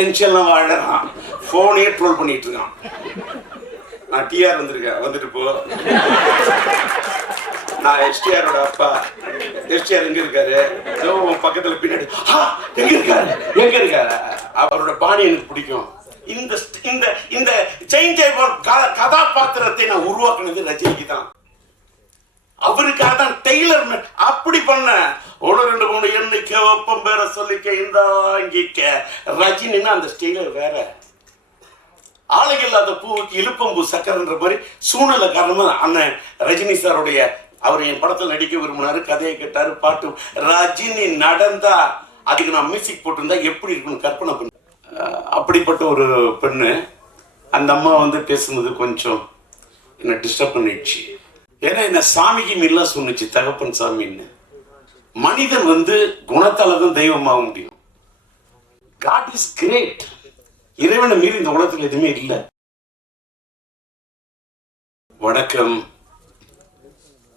டென்ஷன்லாம் வாழறான், போனே ட்ரோல் பண்ணிட்டு இருக்கான். நான் டிஆர் வந்திருக்கேன், வந்துட்டு போ. நான் எஸ்டிஆரோட அப்பா. எஸ்டிஆர் எங்க இருக்காரு? பக்கத்துல பின்னாடி. எங்க இருக்காரு? அவரோட பாணி எனக்கு பிடிக்கும். இந்த இந்த இந்த சேஞ்ச் கதாபாத்திரத்தை நான் உருவாக்குனது ரஜினிக்கு தான். அவருக்காக தான் டெய்லர் அப்படி பண்ண. ஒரு 2 3 எண்ணிக்கை ஒப்பம் பேர சொல்லிக்க இந்த இங்கிக்க. ரஜினின்னா அந்த ஸ்டைலர் வேற. ஆளுக இல்லாத பூவுக்கு இழுப்பம்பூ சக்கரன்ற மாதிரி சூழ்நிலை காரணமா அண்ணன் ரஜினி சாருடைய அவர் என் படத்தில் நடிக்க விரும்பினாரு, கதையை கேட்டாரு, பாட்டு. ரஜினி நடந்தா அதுக்கு நான் மியூசிக் போட்டிருந்தா எப்படி இருக்குன்னு கற்பனை பண்ண. அப்படிப்பட்ட ஒரு பெண்ணு. அந்த அம்மா வந்து பேசுனது கொஞ்சம் என்ன டிஸ்டர்ப் பண்ணிடுச்சு. ஏன்னா என்ன சாமிக்கு மில்ல சொன்னுச்சு, தகப்பன் சாமின்னு. மனிதன் வந்து குணத்தால தான் தெய்வமாக முடியும். God is great. இறைவனை மீறி இந்த உலகத்தில் எதுவுமே இல்லை. வணக்கம்.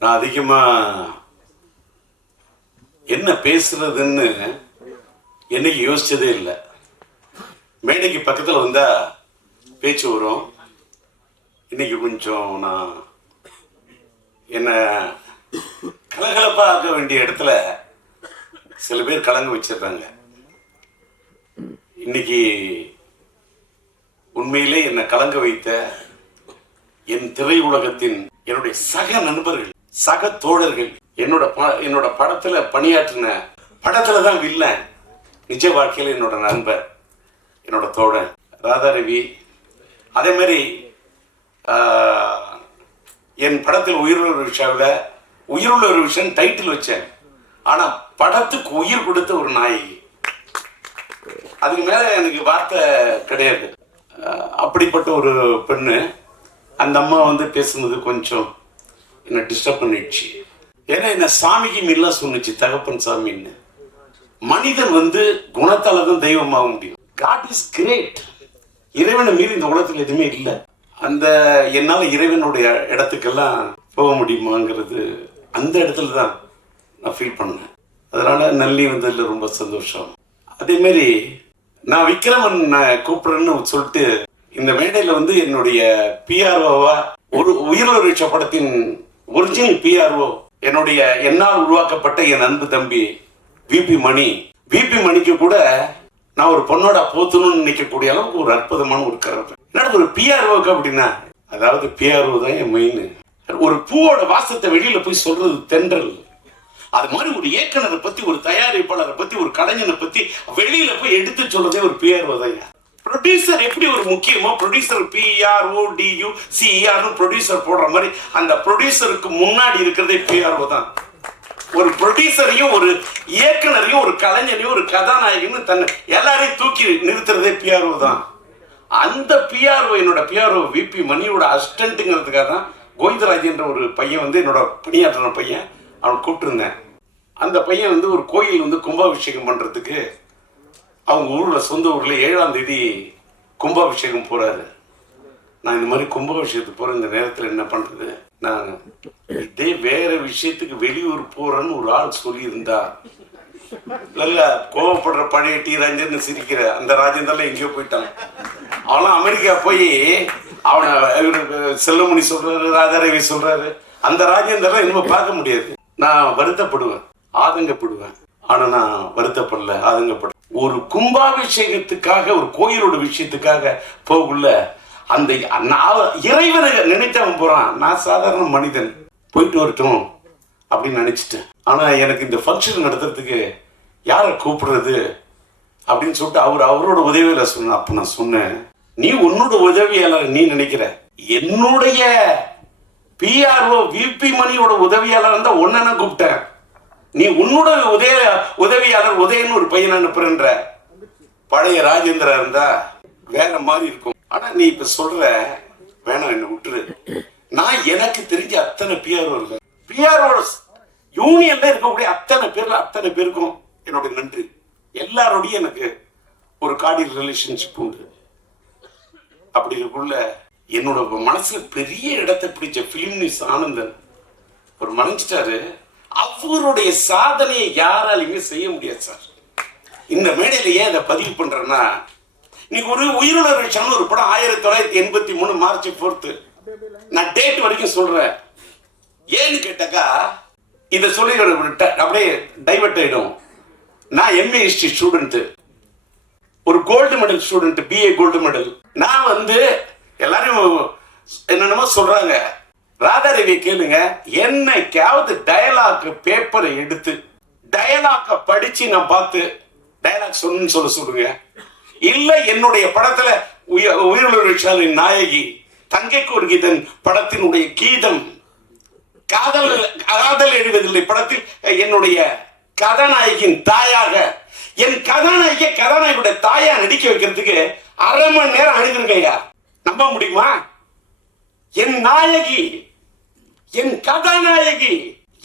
நான் அதிகமா என்ன பேசுறதுன்னு என்னைக்கு யோசிச்சதே இல்லை. மேடைக்கு பக்கத்தில் வந்தா பேச்சு வரும். இன்னைக்கு கொஞ்சம் நான் என்ன கலகலப்பா ஆக்க வேண்டிய இடத்துல சில பேர் கலங்க வச்சிடுறாங்க. இன்னைக்கு உண்மையிலே என்னை கலங்க வைத்த என் திரை உலகத்தின் என்னுடைய சக நண்பர்கள், சக தோழர்கள், என்னோட படத்துல பணியாற்றின, படத்துல தான் வில்லன், நிஜ வாழ்க்கையில் என்னோட நண்பர், என்னோட தோழன் ராதாரவி. அதே மாதிரி என் படத்தில் உயிருள்ள ஒரு விஷயம் டைட்டில் வச்சேன். ஆனா படத்துக்கு உயிர் கொடுத்த ஒரு நாயகி. அதுக்கு மேல எனக்கு வார்த்தை கிடையாது. அப்படிப்பட்ட ஒரு பெண்ணு. அந்த அம்மா வந்து பேசுனது கொஞ்சம் என்ன டிஸ்டர்ப் பண்ணிடுச்சு. ஏன்னா என்ன சாமிக்கு மில்ல சொன்னுச்சு, தகப்பன் சாமின்னு. மனிதன் வந்து குணத்தால தான் தெய்வமாக முடியும். God is great. இறைவனை மீறி இந்த உலகத்தில் எதுவுமே இல்லை. அந்த என்னால இறைவனுடைய இடத்துக்கெல்லாம் போக முடியுமாங்கிறது அந்த இடத்துல தான் நான் ஃபீல் பண்ணேன். அதனால நல்லி வந்ததுல ரொம்ப சந்தோஷம். அதே மாதிரி நான் விக்ரமன் கூப்பிடுறேன்னு சொல்லிட்டு இந்த மேடையில வந்து என்னுடைய பிஆர்ஓவா ஒரு உயிரோரிச்ச படத்தின் ஒரிஜினல் பிஆர்ஓ என்னுடைய என்னால் உருவாக்கப்பட்ட என் அன்பு தம்பி விபி மணிக்கு கூட நான் ஒரு பொண்ணோட போத்தணும்னு நினைக்கக்கூடிய அளவுக்கு ஒரு அற்புதமான ஒரு கருத்து. என்னடா ஒரு பிஆர்ஓக்கு அப்படின்னா, அதாவது பிஆர்ஓ தான் என் மெயின். ஒரு பூவோட வாசத்தை வெளியில போய் சொல்றது தென்றல். அது மாதிரி ஒரு இயக்குனரை பத்தி, ஒரு தயாரிப்பாளரை பத்தி, ஒரு கலைஞனை பத்தி வெளியில போய் எடுத்து சொல்றதே ஒரு பிஆர்ஓ தான். ப்ரொடியூசர் எப்படி ஒரு முக்கியமோ, ப்ரொடியூசர் PRODUCER ப்ரொடியூசர் போடுற மாதிரி அந்த ப்ரொடியூசருக்கு முன்னாடி இருக்கிறதே பிஆர்ஓ தான். ஒரு ப்ரொடியூசரையும் ஒரு இயக்குனரையும் ஒரு கலைஞனையும் ஒரு கதாநாயகனும் தன்னை எல்லாரையும் தூக்கி நிறுத்துறதே பிஆர்ஓ தான். அந்த பிஆர்ஓ என்னோட பிஆர்ஓ விபி மணியோட அசிஸ்டன்ட்டுங்கிறதுக்காக தான் கோவிந்தராஜ் என்ற ஒரு பையன் வந்து என்னோட பணியாற்றின பையன், அவனை கூப்பிட்டுருந்தேன். அந்த பையன் வந்து ஒரு கோயில் வந்து கும்பாபிஷேகம் பண்றதுக்கு அவங்க ஊர்ல, சொந்த ஊர்ல 7ஆம் தேதி கும்பாபிஷேகம் போறாரு. நான் இந்த மாதிரி கும்பாபிஷேகத்துக்கு போற இந்த நேரத்தில் என்ன பண்றது, நான் இதே வேற விஷயத்துக்கு வெளியூர் போறேன்னு ஒரு ஆள் சொல்லியிருந்தா, நல்லா கோவப்படுற பழைய டி ராஜேந்திரன் சிரிக்கிற அந்த ராஜேந்திரன் எங்கேயோ போயிட்டான். அவனும் அமெரிக்கா போய் அவனை செல்லமணி சொல்றாரு, ராதாரவி சொல்றாரு. அந்த ராஜேந்திரன் இனிமே பார்க்க முடியாது. நான் வருத்தப்படுவேன், ஆதங்கப்படுவேன். ஆனா நான் வருத்தப்படல, ஆதங்கப்பட. ஒரு கும்பாபிஷேகத்துக்காக, ஒரு கோயிலோட விஷயத்துக்காக போகுள்ள அந்த இறைவனை நினைத்தவன் போறான். நான் சாதாரண மனிதன், போயிட்டு வரட்டும் அப்படின்னு நினைச்சிட்டேன். ஆனா எனக்கு இந்த ஃபங்க்ஷன் நடத்துறதுக்கு யாரை கூப்பிடுறது அப்படின்னு சொல்லிட்டு அவரோட உதவியில சொன்ன. அப்ப நான் சொன்னேன், நீ உன்னோட உதவியாளர் நீ நினைக்கிற, என்னுடைய பிஆர்ஓ விபி மணியோட உதவியாளர் தான் ஒன்ன நான் கூப்பிட்டேன். நீ உன்னோட உதவியாளர் உதயன்னு ஒரு பையன் அனுப்புறன்ற. பழைய ராஜேந்திரா இருந்தா வேற மாதிரி இருக்கும். ஆனா நீ இப்ப சொல்ற வேணாம், என்ன விட்டுரு. நான் எனக்கு தெரிஞ்ச அத்தனை பிஆர்ஓ இல்லை, பிஆர்ஓ யூனியன்ல இருக்கக்கூடிய அத்தனை பேருக்கும் என்னோட நன்றி. எல்லாரோடையும் எனக்கு ஒரு கார்டியல் ரிலேஷன்ஷிப் உண்டு. அப்படி இருக்குள்ள என்னோட மனசுல பெரிய இடத்தை பிடிச்ச பிலிம் நியூஸ் ஆனந்தன் ஒரு மறைஞ்சிட்டாரு. அவருடைய சாதனையை யாராலையுமே செய்ய முடியாது சார். இந்த மேடையில ஏன் அதை பதிவு பண்றேன்னா, இன்னைக்கு ஒரு உயிருள்ள விஷயம் ஒரு படம் 1983 மார்ச் 4. நான் டேட் வரைக்கும் சொல்றேன். ஏன்னு கேட்டாக்கா இதை சொல்லி அப்படியே டைவர்ட் ஆயிடும். நான் எம்ஏ ஹிஸ்டரி ஸ்டூடெண்ட், ஒரு gold medal student, BA gold medal. நான் வந்து எல்லாரும் என்னென்னமோ சொல்றாங்க. ராதாரவியை கேளுங்க, என்னைக்காவது டயலாக் பேப்பரை எடுத்து டயலாக படிச்சு நான் பார்த்து டயலாக் சொல்லுங்க. இல்ல என்னுடைய படத்துல உயிருள்ள நாயகி தங்கைக்கு ஒரு கீதன் படத்தினுடைய கீதம் காதல் எழுவதில்லை படத்தில் என்னுடைய கதாநாயகியின் தாயாக, என் கதாநாயகியுடைய தாயா நடிக்க வைக்கிறதுக்கு 1/2 மணி நேரம் அழுதுங்கய்யா. நம்ப முடியுமா? என் நாயகி, என் கதாநாயகி,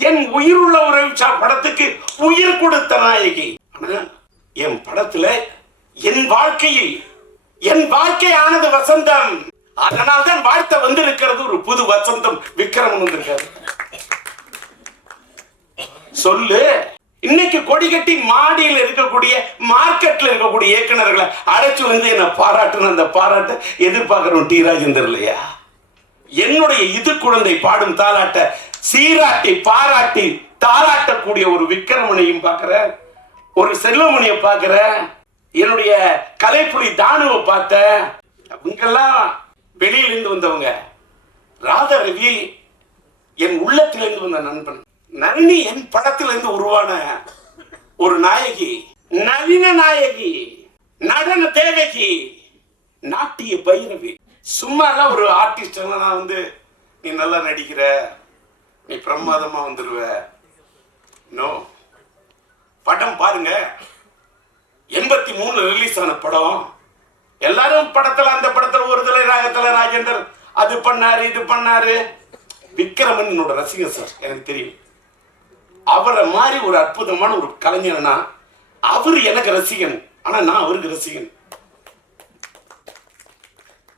என் உயிருள்ள ஒரு படத்துக்கு உயிர் கொடுத்த நாயகி. ஆனா என் படத்துல என் வாழ்க்கையானது வசந்தம். அதனால்தான் வாழ்த்த வந்திருக்கிறது ஒரு புது வசந்தம். விக்ரமன் வந்திருக்காரு. சொல்லு, இன்னைக்கு கொடி கட்டி மாடியில் இருக்கக்கூடிய மார்க்கெட்ல இருக்கக்கூடிய இயக்குநர்களை அழைச்சு வந்து என்ன பாராட்டுன்னு அந்த பாராட்ட எதிர்பார்க்கிறோம் டி ராஜேந்தர் இல்லையா? என்னுடைய இது குழந்தை பாடும் தாலாட்ட சீராட்டி பாராட்டி தாலாட்டக்கூடிய ஒரு விக்ரமனையும் பார்க்கிற, ஒரு செல்வமணியை பார்க்கிற, என்னுடைய கலைப்புலி தானுவை பார்த்த. அவங்கெல்லாம் வெளியிலிருந்து வந்தவங்க. ராதாரவி என் உள்ளத்திலிருந்து வந்த நண்பன். நளினி என் படத்திலிருந்து உருவான ஒரு நாயகி, நவீன நாயகி, நடன தேவகி, நாட்டிய பைரவி. சும்மா ஒரு ஆர்டிஸ்ட் நான் வந்து நீ நல்லா நடிக்கிற, நீ பிரமாதமா வந்துருவ. நோ, படம் பாருங்க. 83 ரிலீஸ் ஆன படம். எல்லாரும் படத்துல அந்த படத்துல ஒரு தலை ராகத்துல ராஜேந்தர் அது பண்ணாரு இது பண்ணாரு. விக்ரமன் என்னோட ரசிகர் சார், எனக்கு தெரியும். அவரை மாதிரி ஒரு அற்புதமான ஒரு கலைஞர்னா அவரு எனக்கு ரசிகன், ஆனா நான் அவருக்கு ரசிகன்.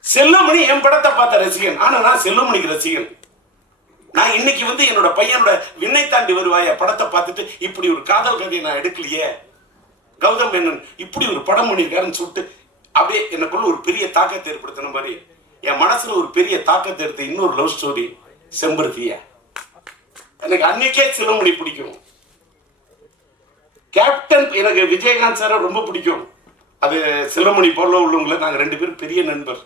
செல்வமணி என் படத்தை பார்த்த ரசிகன், ஆனா நான் செல்வமணிக்கு ரசிகன். நான் இன்னைக்கு வந்து என்னோட பையனோட விண்ணை தாண்டி வருவாய படத்தை பார்த்துட்டு இப்படி ஒரு காதல் கதையை நான் எடுக்கலையே, கௌதம் மேனன் இப்படி ஒரு படம் பண்ணியிருக்காருன்னு சொல்லிட்டு அப்படியே எனக்குள்ள ஒரு பெரிய தாக்கத்தை ஏற்படுத்தின மாதிரி என் மனசுல ஒரு பெரிய தாக்கத்தை எடுத்த இன்னொரு லவ் ஸ்டோரி செம்பருத்தியா. எனக்கு அன்னைக்கே செல்வமணி பிடிக்கும். கேப்டன் எனக்கு விஜயகாந்த் சார ரொம்ப பிடிக்கும். அது செல்வமணி போல உள்ளவங்கள நாங்க 2 பேரும் பெரிய நண்பர்.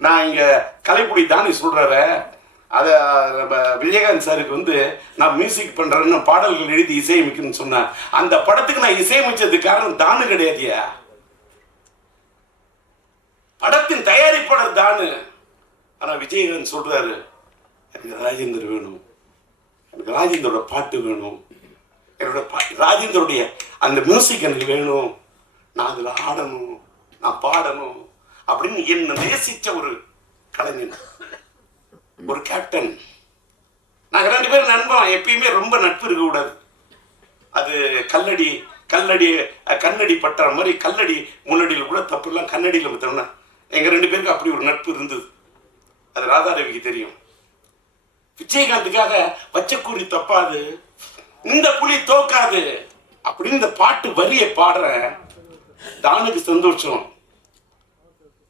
நான் இங்க கலைப்புலி தானே சொல்றாரு, அத விஜயகாந்த் சாருக்கு வந்து நான் மியூசிக் பண்றேன்னு பாடல்கள் எழுதி இசையமைக்கணும்னு சொன்னேன். அந்த படத்துக்கு நான் இசையமைச்சதுக்கு காரணம் தானு கிடையாதியா, படத்தின் தயாரிப்பாளர் தானு. ஆனா விஜயகாந்த் சொல்றாரு, எனக்கு ராஜேந்தர் வேணும், எனக்கு ராஜேந்தரோட பாட்டு வேணும், என்னோட ராஜேந்தருடைய அந்த மியூசிக் எனக்கு வேணும், நான் அதுல ஆடணும், நான் பாடணும் அப்படின்னு என்ன நேசிச்ச ஒரு கலைஞன், ஒரு கேப்டன். நாங்க 2 பேரும் நண்பன். எப்பயுமே ரொம்ப நட்பு இருக்க கூடாது. அது கண்ணடி பட்டுற மாதிரி கல்லடி முன்னாடியில் கூட தப்பு எல்லாம் கண்ணடியில் பார்த்தோம்னா எங்க 2 பேருக்கு அப்படி ஒரு நட்பு இருந்தது. அது ராதாரவிக்கு தெரியும். விஜயகாந்துக்காக வச்சக்கூறி தப்பாது, இந்த புலி தோக்காது அப்படின்னு இந்த பாட்டு வரியை பாடுற தானுக்கு சந்தோஷம்.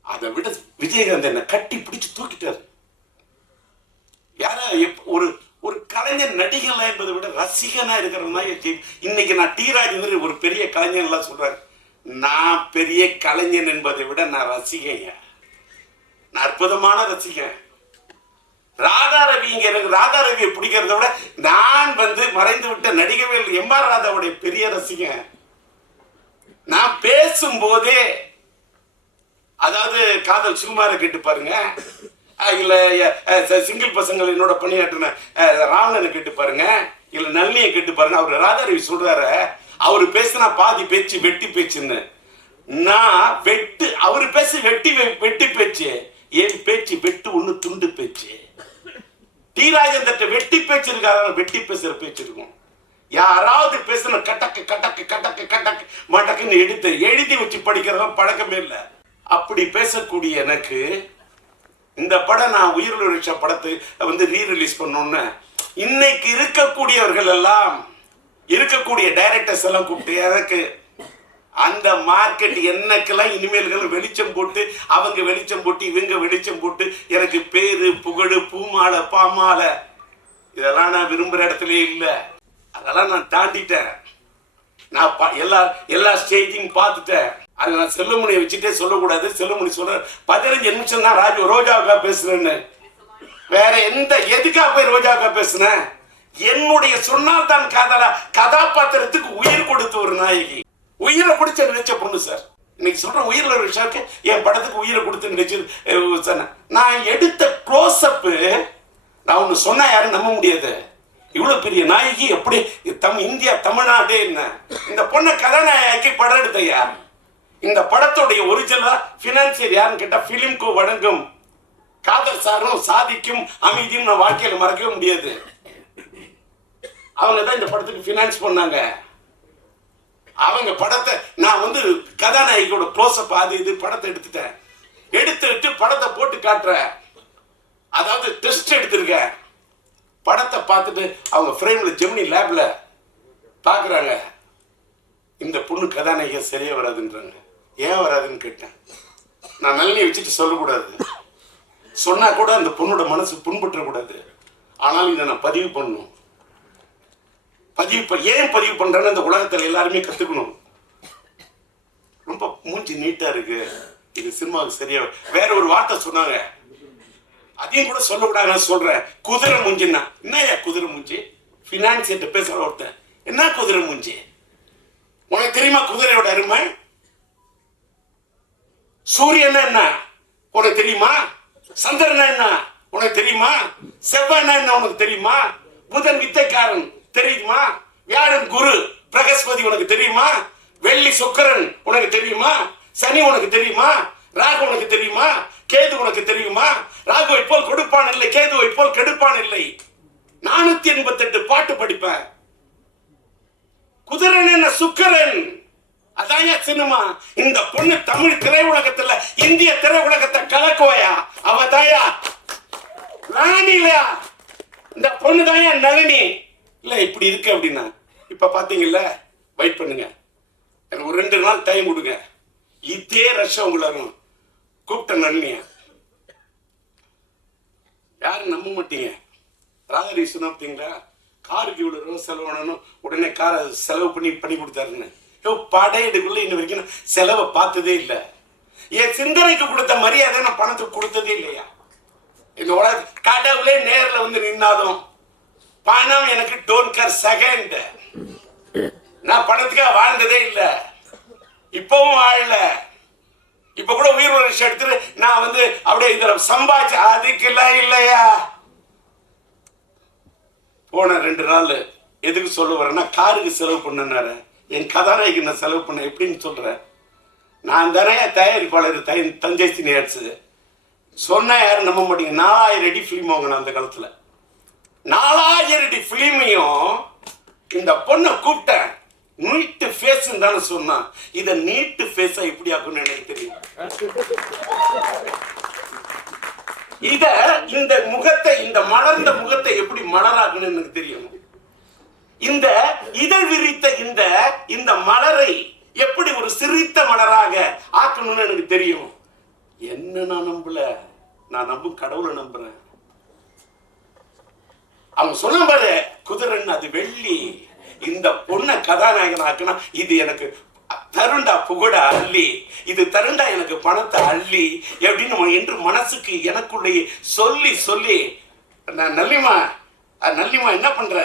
அதை விட விஜயகாந்த் என்ன கட்டி பிடிச்சு தூக்கிட்டாரு. யாரா ஒரு ஒரு கலைஞர் நடிகன் என்பதை விட ரசிகனா இருக்கிறவங்க. இன்னைக்கு நான் டி ராஜேந்தர் ஒரு பெரிய கலைஞர் எல்லாம் சொல்றாரு. நான் பெரிய கலைஞன் என்பதை விட நான் ரசிகன், நான் அற்புதமான ரசிகன். ராதாரவிங்க எனக்கு ராதாரவியை பிடிக்கிறத விட நான் வந்து மறைந்து விட்ட நடிகவேல் எம்.ஆர். ராதாவுடைய பெரிய ரசிகன். நான் பேசும்போதே, அதாவது காதல் சுகுமாரை கேட்டு பாருங்க, இல்ல சிங்கிள் பசங்கள் என்னோட பணியாற்றின ராவணனை கேட்டு பாருங்க, இல்ல நளினியை கேட்டு பாருங்க. அவர் ராதாரவி சொல்றாரு, அவரு பேசினா பாதி பேச்சு வெட்டி பேச்சுன்னு. நான் அவரு பேசி வெட்டி பேச்சு, என் பேச்சு வெட்டு ஒண்ணு துண்டு பேச்சு. டி ராஜேந்தர் வெட்டி பேச்சு இருக்காரு, வெட்டி பேசுற பேச்சு இருக்கும். யாராவது பேசுன கட்டக்கு கட்டக்கு கட்டக்கு கட்டக்கு மட்டக்குன்னு எழுதி வச்சு படிக்கிறதெல்லாம் பழக்கமே இல்லை. அப்படி பேசக்கூடிய எனக்கு இந்த படம், நான் உயிருள்ள படத்தை வந்து ரீ-ரிலீஸ் பண்ணோன்னு இன்னைக்கு இருக்கக்கூடியவர்கள் எல்லாம், இருக்கக்கூடிய டைரக்டர்ஸ் எல்லாம் கூப்பிட்டு எனக்கு அந்த மார்க்கெட் என்னக்கெல்லாம் இனிமேல்கள் வெளிச்சம் போட்டு அவங்க வெளிச்சம் போட்டு இவங்க வெளிச்சம் போட்டு எனக்கு பேரு புகழ் பூமாலை பாமாலை இதெல்லாம் நான் விரும்புற இடத்துலயே இல்லை. அதெல்லாம் நான் தாண்டிட்டேன். நான் எல்லா ஸ்டேஜையும் பார்த்துட்டேன். அது நான் செல்லுமணியை வச்சுட்டே சொல்லக்கூடாது. செல்லுமணி சொல்ற 15 நிமிஷம் தான் ரோஜாவுக்கா பேசுறேன்னு. வேற எதுக்கா போய் ரோஜாவுக்கா பேசுனேன்? என்னுடைய சொன்னால் தான் கதாபாத்திரத்துக்கு உயிர் கொடுத்த ஒரு நாயகி, உயிரை கொடுத்து நினைச்ச பொண்ணு சார். இன்னைக்கு சொல்ற உயிரில் ஒரு விஷயம் என் படத்துக்கு உயிரை கொடுத்து நினைச்சு நான் எடுத்த க்ளோஸ் அப்பு நான் ஒன்று சொன்னா யாரும் நம்ப முடியாது. இவ்வளவு பெரிய நாயகி எப்படி இந்தியா தமிழ்நாடு என்ன இந்த பொண்ணை கதாநாயகி படம் எடுத்த யார்? இந்த படத்துடைய ஒரிஜினலா பினான்சியர் யாருன்னு கேட்டா பிலிம்கோ வழங்கும் காதல் சாரும் சாதிக்கும் அமைதியும் நான் வாழ்க்கையில மறக்கவே முடியாது. அவங்க தான் இந்த படத்துக்கு பினான்ஸ் பண்ணாங்க. அவங்க படத்தை நான் கதாநாயகியோட க்ளோஸ்அப் அது இது படத்தை எடுத்துட்டு படத்தை போட்டு காட்டுறேன். அதாவது டெஸ்ட் எடுத்திருக்கேன். படத்தை பார்த்துட்டு அவங்க ஃப்ரேம்ல ஜெமினி லேப்ல பாக்குறாங்க. இந்த பொண்ணு கதாநாயகியா சரியா வராதுன்றாங்க. ஏன் வராதுன்னு கேட்டேன். நான் நல்லி வச்சுட்டு சொல்லக்கூடாது, சொன்னா கூட அந்த பொண்ணோட மனசு புண்பற்ற கூடாது. ஆனால் இதை நான் பதிவு பண்ணணும். ஏன் பதிவு பண்றேன்னு அந்த உலகத்துல எல்லாருமே கத்துக்கணும். ரொம்ப மூஞ்சி நீட்டா இருக்கு, இது சினிமாவுக்கு சரியா. வேற ஒரு வார்த்தை சொன்னாங்க, அதையும் கூட சொல்லக்கூடாது. நான் சொல்றேன், குதிரை மூஞ்சின்னா என்னையா குதிரை மூஞ்சி? பினான்சியர் பேசுற ஒருத்தன் என்ன குதிரை மூஞ்சி? உனக்கு தெரியுமா குதிரையோட அருமை? சூரியன் என்ன உனக்கு தெரியுமா? சந்திரன் என்ன உனக்கு தெரியுமா? செவ்வாய் என்ன உனக்கு தெரியுமா? புதன் வித்தைக்காரன் தெரியுமா? வியாழன் குரு பிரகஸ்பதி உனக்கு தெரியுமா? வெள்ளி சுக்கிரன் உனக்கு தெரியுமா? சனி உனக்கு தெரியுமா? ராகு உனக்கு தெரியுமா? கேது உனக்கு தெரியுமா? ராகுவை போல் கொடுப்பான் இல்லை, கேதுவை போல் கெடுப்பான் இல்லை. 488 பாட்டு படிப்பேன். குதிரன் என்ன சுக்கிரன், அதாயா சினிமா. இந்த பொண்ணு தமிழ் திரையுலகத்துல இந்திய திரையுலகத்தை கலக்குவாயா? அவதாயா ராணி இல்லையா? இந்த பொண்ணு தாயா நளினி இல்ல. இப்படி இருக்கு அப்படின்னா இப்ப பாத்தீங்கல்ல, வெயிட் பண்ணுங்க, எனக்கு ஒரு 2 நாள் டைம் கொடுங்க. இதே ரஷம் உங்களுக்கு கூப்பிட்ட நளினிய யாரும் நம்ப மாட்டீங்க. ராகரீசன் பார்த்தீங்களா, காருக்கு இவ்வளவு ரூபா செலவானணும், உடனே காரை செலவு பண்ணி கொடுத்தாருன்னு. படையெடுக்குள்ள இன்ன வரைக்கும் செலவை பார்த்ததே இல்லை. என் சிந்தனைக்கு கொடுத்த மரியாதை நான் பணத்துக்கு கொடுத்ததே இல்லையா? இந்த உலக கடவுளே நேரில் நின்னாலும் பணம் எனக்கு டோன்ட் கேர் செகண்ட். நான் பணத்துக்காக வாழ்ந்ததே இல்லை, இப்பவும் வாழல. இப்ப கூட உயிர் வளர்ச்சி எடுத்துட்டு நான் அப்படியே இதுல சம்பாதிச்சு அதுக்கெல்லாம் இல்லையா. போன 2 நாள் எதுக்கு சொல்ல வரேன்னா, காருக்கு செலவு பண்ணனாரு. என் கதாநாயகி நான் செலவு பண்ண எப்படின்னு சொல்றேன். நான் தானே தயாரிப்பாளர் தஞ்சை சினியார்ட்ஸ். சொன்னா யாரும் நம்ப மாட்டீங்க. 4000 அடி பிலிம் வாங்கின அந்த காலத்துல. 4000 அடி பிலிமையும் இந்த பொண்ணை கூப்பிட்டேன். நீட்டு ஃபேஸ் தானே சொன்னான். இத நீட்டு ஃபேஸா எப்படி ஆக்குன்னு எனக்கு தெரியும். இந்த முகத்தை, இந்த மலர்ந்த முகத்தை எப்படி மலராக்குன்னு எனக்கு தெரியும். இந்த இதழ் விரித்த இந்த மலரை எப்படி ஒரு சிரித்த மலராக ஆக்கணும்னு எனக்கு தெரியும். என்ன நான் நம்பல, நான் நம்பும் கடவுளை நம்புறேன். அவங்க சொன்ன பாரு, குதிரன் அது வெள்ளி. இந்த பொண்ணை கதாநாயகன் ஆக்குனா இது எனக்கு தருண்டா புகழா அள்ளி, இது தருண்டா எனக்கு பணத்தை அள்ளி எப்படின்னு என்று மனசுக்கு எனக்குள்ளேயே சொல்லி சொல்லி நான் நல்லிமா என்ன பண்ற,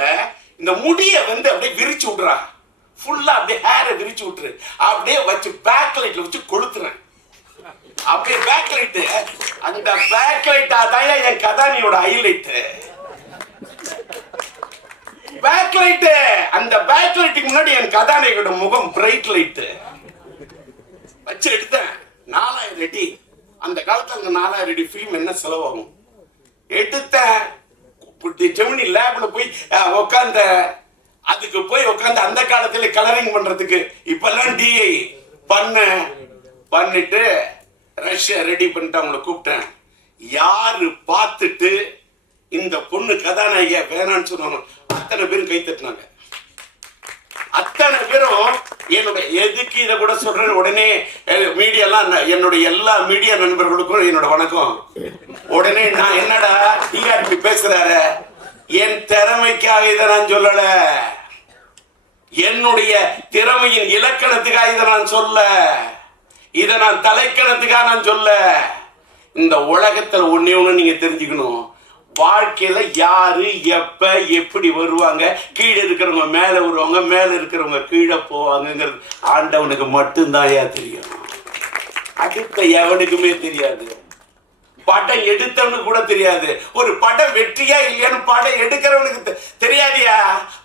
இந்த முடிய அப்படியே விரிச்சு விடுறா. ஃபுல்லா அப்படியே ஹேரை விரிச்சு விட்டுரு. அப்படியே வச்சு பேக் லைட்ல வச்சு கொளுத்துறேன். அப்படியே பேக் லைட், அந்த பேக் லைட் அதான் என் கதானியோட ஹைலைட். பேக் லைட், அந்த பேக் லைட்டுக்கு முன்னாடி என் கதாநாயகோட முகம் பிரைட் லைட் வச்சு எடுத்தேன். 4000 அடி. அந்த காலத்துல அந்த 4000 அடி பிலிம் என்ன செலவாகும் எடுத்தேன். ஜெமினி லேப்ல போய் உட்காந்த, அதுக்கு போய் உட்காந்து அந்த காலத்துல கலரிங் பண்றதுக்கு இப்பெல்லாம் டிஐ பண்ணிட்டு ரஷ்யா ரெடி பண்ணிட்டு அவங்களை கூப்பிட்டேன். யாரு பார்த்துட்டு இந்த பொண்ணு கதாநாயகியா வேணான்னு சொன்னாங்க, அத்தனை பேரும் கை தட்டினாங்க. அத்தனை பேரும் என்னுடைய எதுக்கு இதை கூட சொல்றேன், உடனே மீடியாலாம் என்னுடைய எல்லா மீடியா நண்பர்களுக்கும் என்னோட வணக்கம். உடனே நான் என்னடா டிஆர்பி பேசுறாரு, என் திறமைக்காக இதை நான் சொல்லல, என்னுடைய திறமையின் இலக்கணத்துக்காக இதை நான் சொல்ல, இதை நான் தலைக்கணத்துக்காக நான் சொல்ல. இந்த உலகத்துல ஒண்ணே ஒண்ணு நீங்க தெரிஞ்சுக்கணும், வாழ்க்கையில யாரு எப்ப எப்படி வருவாங்க, கீழே இருக்கிறவங்க மேல வருவாங்க, மேல இருக்கிறவங்க கீழே போவாங்கிறது ஆண்டவனுக்கு மட்டும்தான் தெரியும். அடுத்த எவனுக்குமே தெரியாது. படம் எடுத்தவனுக்கு கூட தெரியாது. ஒரு படம் வெற்றியா இல்லையான்னு படம் எடுக்கிறவனுக்கு தெரியாதியா.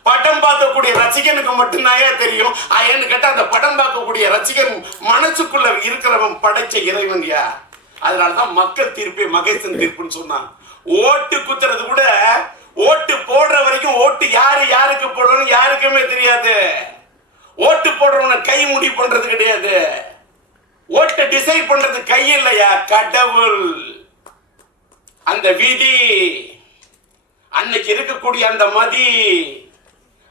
படம் பார்க்கக்கூடிய ரசிகனுக்கு மட்டும்தான் தெரியும். ஏன்னு கேட்டா அந்த படம் பார்க்கக்கூடிய ரசிகன் மனசுக்குள்ள இருக்கிறவன் படைச்ச இறைவன்யா. அதனாலதான் மக்கள் தீர்ப்பே மகேசன் தீர்ப்புன்னு சொன்னான். ஓட்டு குத்துறது கூட, ஓட்டு போடுற வரைக்கும் ஓட்டு யாரு யாருக்கு போடணும் யாருக்குமே தெரியாது. ஓட்டு போடுறவன கை முடிவு பண்றது கிடையாது. ஓட்டை டிசைட் பண்றது கை இல்லையா, கடவுள். அந்த விதி, அன்னைக்கு இருக்கக்கூடிய அந்த மதி,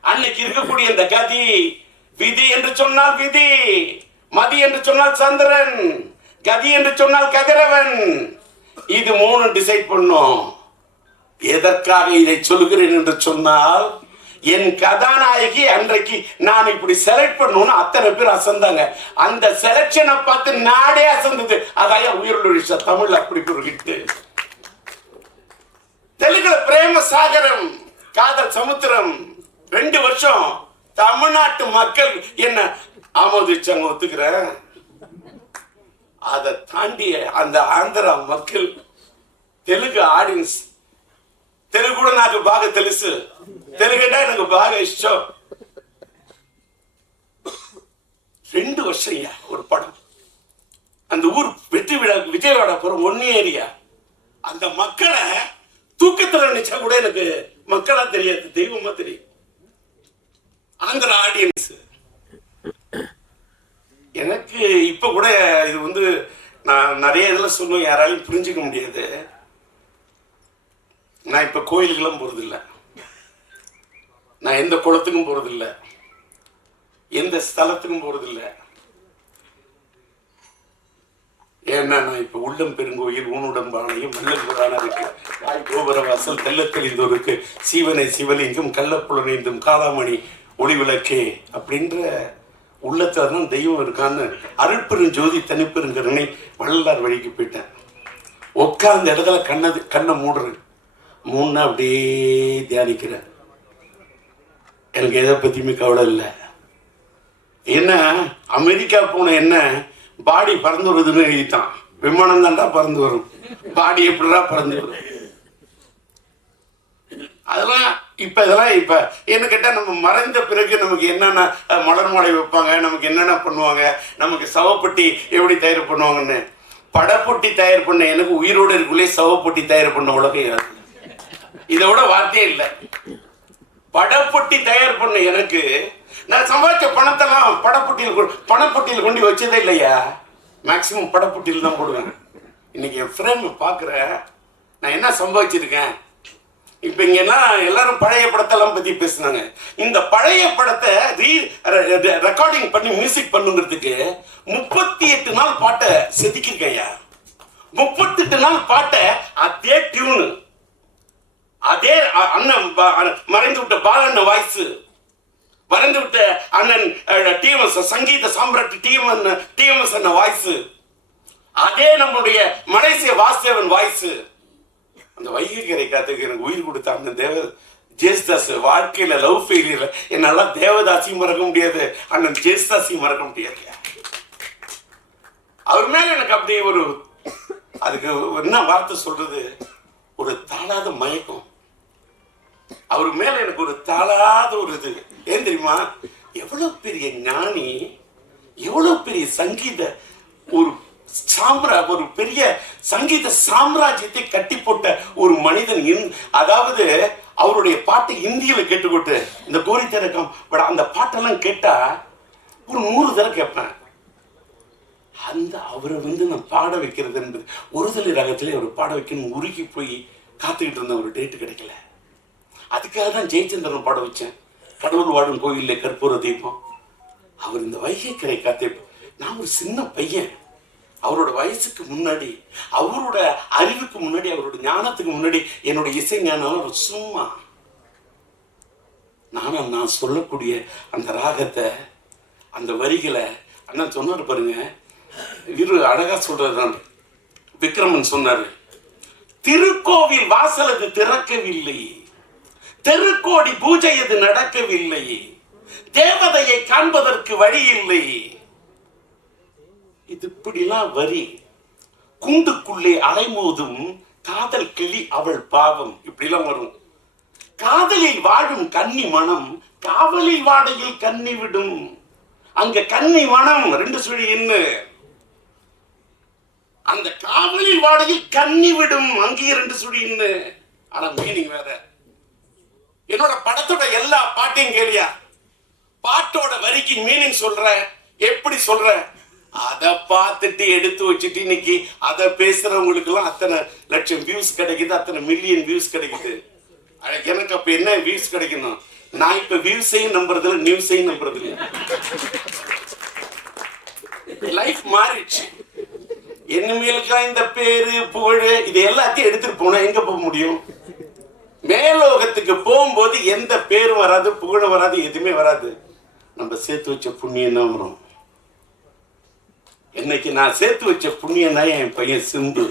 அன்னைக்கு இருக்கக்கூடிய அந்த கதி. விதி என்று சொன்னால் விதி, மதி என்று சொன்னால் சந்திரன், கதி என்று சொன்னால் கதிரவன். இது மூணு டிசைட் பண்ணும். எதற்காக இதை சொல்கிறேன் என்று சொன்னால், என் கதாநாயகி அன்றைக்கு நான் இப்படி செலக்ட் பண்ணணும்னு அத்தனை பேர் அசந்தாங்க. அந்த செலக்ஷனை பார்த்து நாடே அசந்தது. அதாய உயிருள்ள தமிழ் அப்படி ஒரு ஹிட். தெலுங்குல பிரேம சாகரம், காதல் சமுத்திரம். 2 வருஷம் தமிழ்நாட்டு மக்கள் என்ன ஆமோதிச்சாங்க, ஒத்துக்கிறேன். அதை தாண்டிய அந்த ஆந்திரா மக்கள், தெலுங்கு ஆடியன்ஸ், తెలుగు కూడా నాకు బాగా తెలుసు, తెలుగంటే నాకు బాగా ఇష్టం. 2 வருஷம் ஒரு படம். அந்த ஊர் வெற்றி விழா விஜயவாடா போற ஒன்னே ஏரியா. அந்த மக்களை தூக்கத்துல நினைச்சா கூட எனக்கு மக்களா தெரியாது, தெய்வமா தெரியும். ஆந்திரா ஆடியன்ஸ் எனக்கு இப்ப கூட இது வந்து நான் நிறைய இதுல சொல்லுவேன், யாராலையும் புரிஞ்சுக்க முடியாது. நான் இப்ப கோயிலுக்கெல்லாம் போறதில்ல, நான் எந்த குளத்துக்கும் போறதில்ல, எந்த ஸ்தலத்துக்கும் போறதில்ல. ஏன்னா நான் இப்ப உள்ளம் பெருங்கோயில் ஊனுடன் பானையும் மல்லல் புராண இருக்கு, தாய் கோபுர வாசல் தெல்ல தெளிந்தோருக்கு சீவனை சிவலிங்கம் கள்ளப்புலனைந்தும் காலாமணி ஒளி விளக்கே அப்படின்ற உள்ளத்துல தான் தெய்வம் இருக்கான்னு அருட்பெரும் ஜோதி தனிப்பெருங்கருணை வள்ளலார் வழிக்கு போயிட்டேன். உட்கார்ந்த இடத்துல கண்ணை மூடுறேன், மூணு அப்படியே தியானிக்கிறேன். எனக்கு எதை பத்தியுமே கவலை இல்லை. என்ன அமெரிக்கா போன என்ன பாடி பறந்து வருதுன்னு எழுதிட்டான். விமானம் தான்டா பறந்து வரும், பாடி எப்படிடா பறந்து வரும்? அதெல்லாம் இதெல்லாம் இப்ப என்ன கேட்டா, நம்ம மறைந்த பிறகு நமக்கு என்னென்ன மலர் மாலை வைப்பாங்க, நமக்கு என்னென்ன பண்ணுவாங்க, நமக்கு சவப்பட்டி எப்படி தயார் பண்ணுவாங்கன்னு. படப்பொட்டி தயார் பண்ண எனக்கு உயிரோடு இருக்குள்ளே சவப்பொட்டி தயார் பண்ண உலகம் இதை விட வார்த்தையே இல்லை. படப்பொட்டி தயார் பண்ண எனக்கு நான் சம்பாதிச்ச பணத்தெல்லாம் பணப்பொட்டியில் கொண்டு வச்சதே இல்லையா. மேக்சிமம் படப்பொட்டியில் தான் போடுவேன். இன்னைக்கு என் ஃப்ரெண்ட் பார்க்குற நான் என்ன சம்பாதிச்சிருக்கேன். இப்ப இங்க எல்லாரும் பழைய படத்தெல்லாம் பத்தி பேசினாங்க. இந்த பழைய படத்தை ரெக்கார்டிங் பண்ணி மியூசிக் பண்ணுங்கிறதுக்கு 38 நாள் பாட்டை செதுக்கிருக்கையா. 38 நாள் பாட்டை அதே டியூனு, அதே அண்ணன் மறைந்து விட்ட பாலண்ண வாய்ஸ், மறைந்து விட்ட அண்ணன் டிஎம்எஸ் சங்கீத சாம்ராட் டிஎம்எஸ் அண்ணன் வாய்ஸ், அதே நம்மளுடைய மலேசிய வாசுதேவன் வாய்ஸ். அந்த வைகை காத்துக்கு எனக்கு உயிர் கொடுத்த அந்த ஜேசுதாஸ் வாழ்க்கையில லவ் ஃபெயிலியர்ல என்னால தேவதாசியும் மறக்க முடியாது, அண்ணன் ஜேசுதாசியும் மறக்க முடியாது. அவர் மேல எனக்கு அப்படி ஒரு, அதுக்கு என்ன வார்த்தை சொல்றது, ஒரு தாளாத மயக்கம். அவர் மேல எனக்கு ஒரு தாளாத ஒரு இது. ஏன் தெரியுமா, எவ்வளவு பெரிய ஞானி, எவ்வளவு பெரிய சங்கீத ஒரு பெரிய சங்கீத சாம்ராஜ்யத்தை கட்டி போட்ட ஒரு மனிதன். அதாவது அவருடைய பாட்டை இந்தியில கேட்டுக்கொண்டு இந்த கோரி திறக்கம் அந்த பாட்டெல்லாம் கேட்டா ஒரு 100 தடவை கேட்பேன். அந்த அவரை நான் பாட வைக்கிறது என்பது ஒருதலை ராகத்திலே அவர் பாட வைக்கணும் உருகி போய் காத்துக்கிட்டு இருந்த ஒரு டேட்டு கிடைக்கல. அதுக்காக தான் ஜெயச்சந்திரன் பாட வச்சேன். கடவுள் வாடும் கோயிலே கற்பூர தீபம். அவர் இந்த வைகை கரை காத்தே, நான் ஒரு சின்ன பையன், அவரோட வயசுக்கு முன்னாடி, அவரோட அறிவுக்கு முன்னாடி, அவரோட ஞானத்துக்கு முன்னாடி என்னோட இசை ஞானம் சும்மா. நான் சொல்லக்கூடிய அந்த ராகத்தை, அந்த வரிகளை அண்ணன் சொன்னாரு பாருங்க. இரு அழகா சொல்றதுதான் விக்ரமன் சொன்னாரு, திருக்கோவில் வாசல் அது திறக்கவில்லை, தெருக்கோடி பூஜை அது நடக்கவில்லை, தேவதையை காண்பதற்கு வழி இல்லை. இது இப்படிலாம் வரி. கூண்டுக்குள்ளே அலைமோதும் காதல் கிளி அவள் பாவம், இப்படிலாம் வரும். காதலில் வாழும் கன்னி மனம் காவலில் வாடையில் கன்னி விடும். அங்க கன்னி மனம் 2 சுழி என்ன, அந்த காவலில் வாடையில் கன்னி விடும், அங்கே 2 சுழி என்ன. ஆனா மீனிங் வேற. என்னோட படத்தோட எல்லா பாட்டையும் கேளியா, பாட்டோட வரிக்கு மீனிங் சொல்ற, எப்படி சொல்ற, அதை பார்த்துட்டு எடுத்து வச்சுட்டு இன்னைக்கு அதை பேசுறவங்களுக்கு எல்லாம் அத்தனை லட்சம் வியூஸ் கிடைக்குது, அத்தனை மில்லியன் வியூஸ் கிடைக்குது. எனக்கு அப்ப என்ன வியூஸ் கிடைக்கணும்? நான் இப்ப வியூஸையும் நம்புறதுல நியூஸையும் நம்புறதுல லைஃப் மாறிடுச்சு. இனிமேலுக்கா இந்த பேரு புகழ் இது எல்லாத்தையும் எடுத்துட்டு போனா எங்க போக முடியும்? மேலோகத்துக்கு போகும்போது எந்த பேரும் வராது, புகழும் வராது, எதுவுமே வராது. நம்ம சேர்த்து வச்ச புண்ணியம் தான் வரும். இன்னைக்கு நான் சேர்த்து வச்ச புண்ணியம் தான் என் பையன் சிம்பு.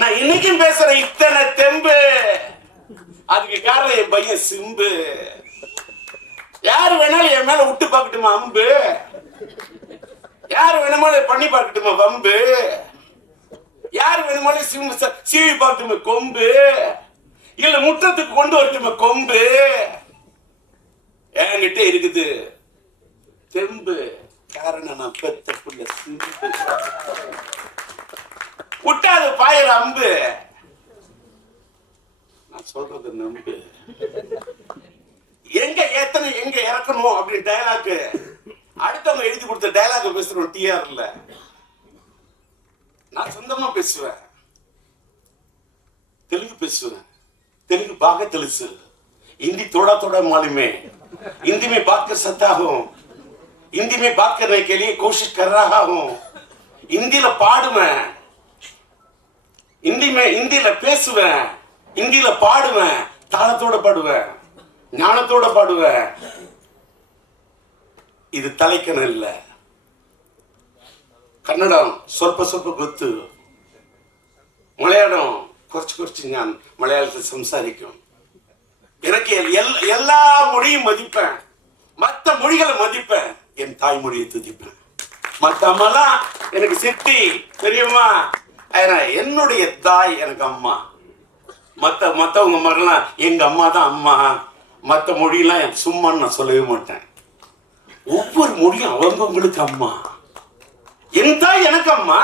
நான் இன்னைக்கும் பேசுறேன் இத்தனை தெம்பு, அதுக்கு காரணம் என் பையன் சிம்பு. யாரு வேணாலும் என் மேல விட்டு பார்க்கட்டுமா அம்பு, யாரு வேணுமாலும் பண்ணி பார்க்கட்டுமா வம்பு, யாரு வேணுமாலும் சீவி பார்க்கட்டுமா கொம்பு, இல்ல முற்றத்துக்கு கொண்டு வரட்டுமா கொம்பு. என்கிட்ட இருக்குது தெம்பு. காரணம் நான் பெத்த புள்ள சிம்பு. விட்டாது பாயிர அம்பு. நான் சொல்றது நம்பு. எங்க ஏத்தனை எங்க இறக்கணும் அப்படின்னு டயலாக் அடுத்தவங்க எழுதி கொடுத்த டயலாக் பேசுறோம் டிஆர்ல. நான் சொந்தமா பேசுவேன், தெலுங்கு பேசுவேன், தெலுங்கு பாக்க தெலுசு, हिंदी थोड़ा थोड़ा मालूम है, हिंदी में बात कर सकता हूँ, हिंदी में बात करने के लिए कोशिश कर रहा हूँ, हिंदी பாடுவேன், हिंदी பேசுவேன், हिंदी பாடுவேன், தாளத்தோட பாடுவேன், ஞானத்தோட பாடுவேன். இது தலைக்கணம் இல்ல. കന്നഡം ಸ್ವಲ್ಪ ಸ್ವಲ್ಪ ಗೊತ್ತು, മലയാളം കുറച്ച് ഞാൻ മലയാളത്തിൽ സംസാരിക്കും. எனக்கு எல்லா மொழியும் மதிப்பேன், மற்ற மொழிகளை மதிப்பேன், என் தாய்மொழியை துதிப்பேன். மற்றமெல்லாம் எனக்கு சித்தி தெரியுமா, என்னுடைய தாய் எனக்கு அம்மா. மற்றவங்க மாதிரிலாம் எங்க அம்மா தான் அம்மா. மற்ற மொழியெல்லாம் சும்மான்னு நான் சொல்லவே மாட்டேன். ஒவ்வொரு மொழியும் அவங்கவுங்களுக்கு அம்மா. என் தாய் எனக்கு அம்மா.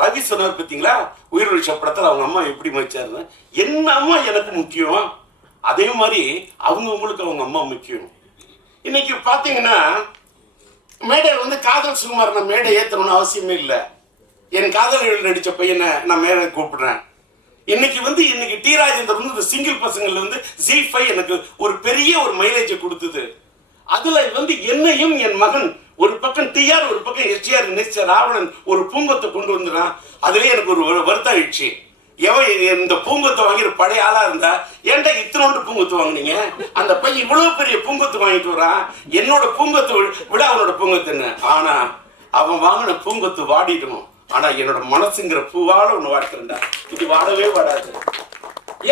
ரவி சொன்னார் பார்த்தீங்களா உயிர் படத்தில் அவங்க அம்மா எப்படி மதிச்சாருன்னு. என்ன அம்மா எனக்கு முக்கியம், அதே மாதிரி அவங்கவுங்களுக்கு அவங்க அம்மா முக்கியம். இன்னைக்கு பார்த்தீங்கன்னா மேடையில் காதல் சுகுமார் நான் மேடை ஏற்றணும்னு அவசியமே இல்லை. என் காதலிகள் நடித்த பையனை நான் மேடை கூப்பிடுறேன். இன்னைக்கு டி ராஜேந்தர் இந்த சிங்கிள் பசங்கள்ல Z5 எனக்கு ஒரு பெரிய ஒரு மைலேஜை கொடுத்தது. அதுல என்னையும் என் மகன் ஒரு பக்கம் டிஆர் ஒரு பக்கம் எஸ்டிஆர் நினைச்ச ராவணன் ஒரு பூங்கொத்தை கொண்டு வந்துறான். அதுலயே எனக்கு ஒரு வருத்தம் ஆயிடுச்சு. இந்த பூங்கொத்தை வாங்கிற பழைய ஆளா இருந்தா ஏன்டா இத்தனோண்டு பூங்கொத்து வாங்கினீங்க, அந்த பையன் இவ்வளவு பெரிய பூங்கொத்து வாங்கிட்டு வரான், என்னோட பூங்கொத்து விட அவனோட பூங்கொத்துன்னு. ஆனா அவன் வாங்கின பூங்கொத்து வாடிடணும், ஆனா என்னோட மனசுங்கிற பூவால ஒண்ணு வாடுறேன்டா, இது வாடவே வாடாது.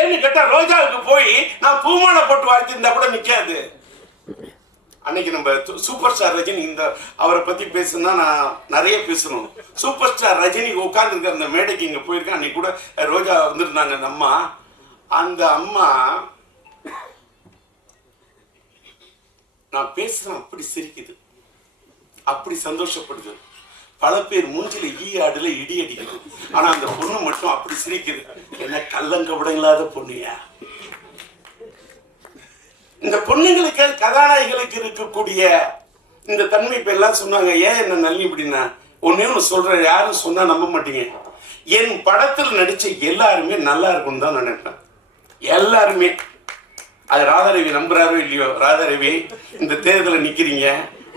ஏன்னு கேட்டா ரோஜாவுக்கு போய் நான் பூமாலை போட்டு வாழ்த்திருந்தா கூட நிக்காது. அன்னைக்கு நம்ம சூப்பர் ஸ்டார் ரஜினி அவரை பத்தி பேசணும்னா நான் நிறைய பேசணும். சூப்பர் ஸ்டார் ரஜினி உட்கார்ந்து இருக்க அந்த மேடைக்கு இங்க போயிருக்கேன். அன்னைக்கு கூட ரோஜா வந்திருந்தாங்க அந்த அம்மா. அந்த அம்மா நான் பேசுறேன் அப்படி சிரிக்குது, அப்படி சந்தோஷப்படுது. பல பேர் மூஞ்சில ஈயாடுல இடி அடிக்குது, ஆனா அந்த பொண்ணு மட்டும் அப்படி சிரிக்குது. என்ன கள்ளங்கபட இல்லாத பொண்ணுயா. இந்த பொண்ணுங்களுக்கு கதாநாயகிகளுக்கு இருக்கக்கூடிய இந்த தன்மை இப்ப எல்லாம் சொன்னாங்க. ஏன் என்ன நல்லி இப்படின்னா ஒன்னே சொல்றேன், யாரும் சொன்னா நம்ப மாட்டீங்க. என் படத்தில் நடிச்ச எல்லாருமே நல்லா இருக்கும்னு தான் நினைப்பேன். எல்லாருமே. அது ராதாரவி நம்புறாரோ இல்லையோ, ராதாரவி இந்த தேர்தலில் நிக்கிறீங்க,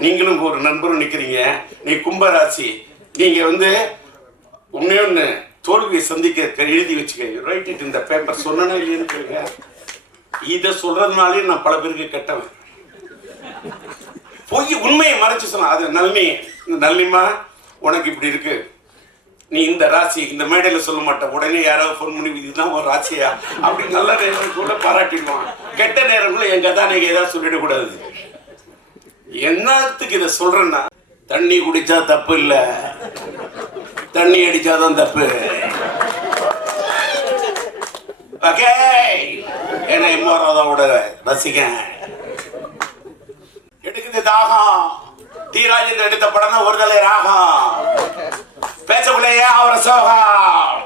நீங்களும் ஒரு நண்பரும் நிக்கிறீங்க. நீ கும்பராசி, நீங்க வந்து ஒண்ணு தோல்வியை சந்திக்க எழுதி வச்சுக்க. ரைட் இட் இந்த பேப்பர். சொன்னா இல்லைன்னு கேளுங்க. இதை சொல்றதுனாலே நான் பல பேருக்கு கெட்டவன். பொய் உண்மையை மறைச்சு சொன்ன அது நல்லிமா உனக்கு இப்படி இருக்கு, நீ இந்த ராசி, இந்த மேடையில சொல்ல மாட்டேன். உடனே யாராவது ஃபோன் பண்ணி இதுதான் ஒரு ராசியா அப்படி நல்ல நேரங்களுக்குள்ள பாராட்டிடுவான். கெட்ட நேரங்களும் எங்க தான் நீங்க ஏதாவது சொல்லிடக்கூடாது. என்னத்துக்கு இதை சொல்றேன்னா, தண்ணி குடிச்சா தப்பு இல்ல, தண்ணி அடிச்சாதான் தப்பு. ஓகே, என்னை மோராதாவோட ரசிக எடுக்குது தாகம். தீராஜன் எடுத்த படம் தான் ஒரு தலை ராகம். பேசக்குள்ளேயே அவரை சோகம்.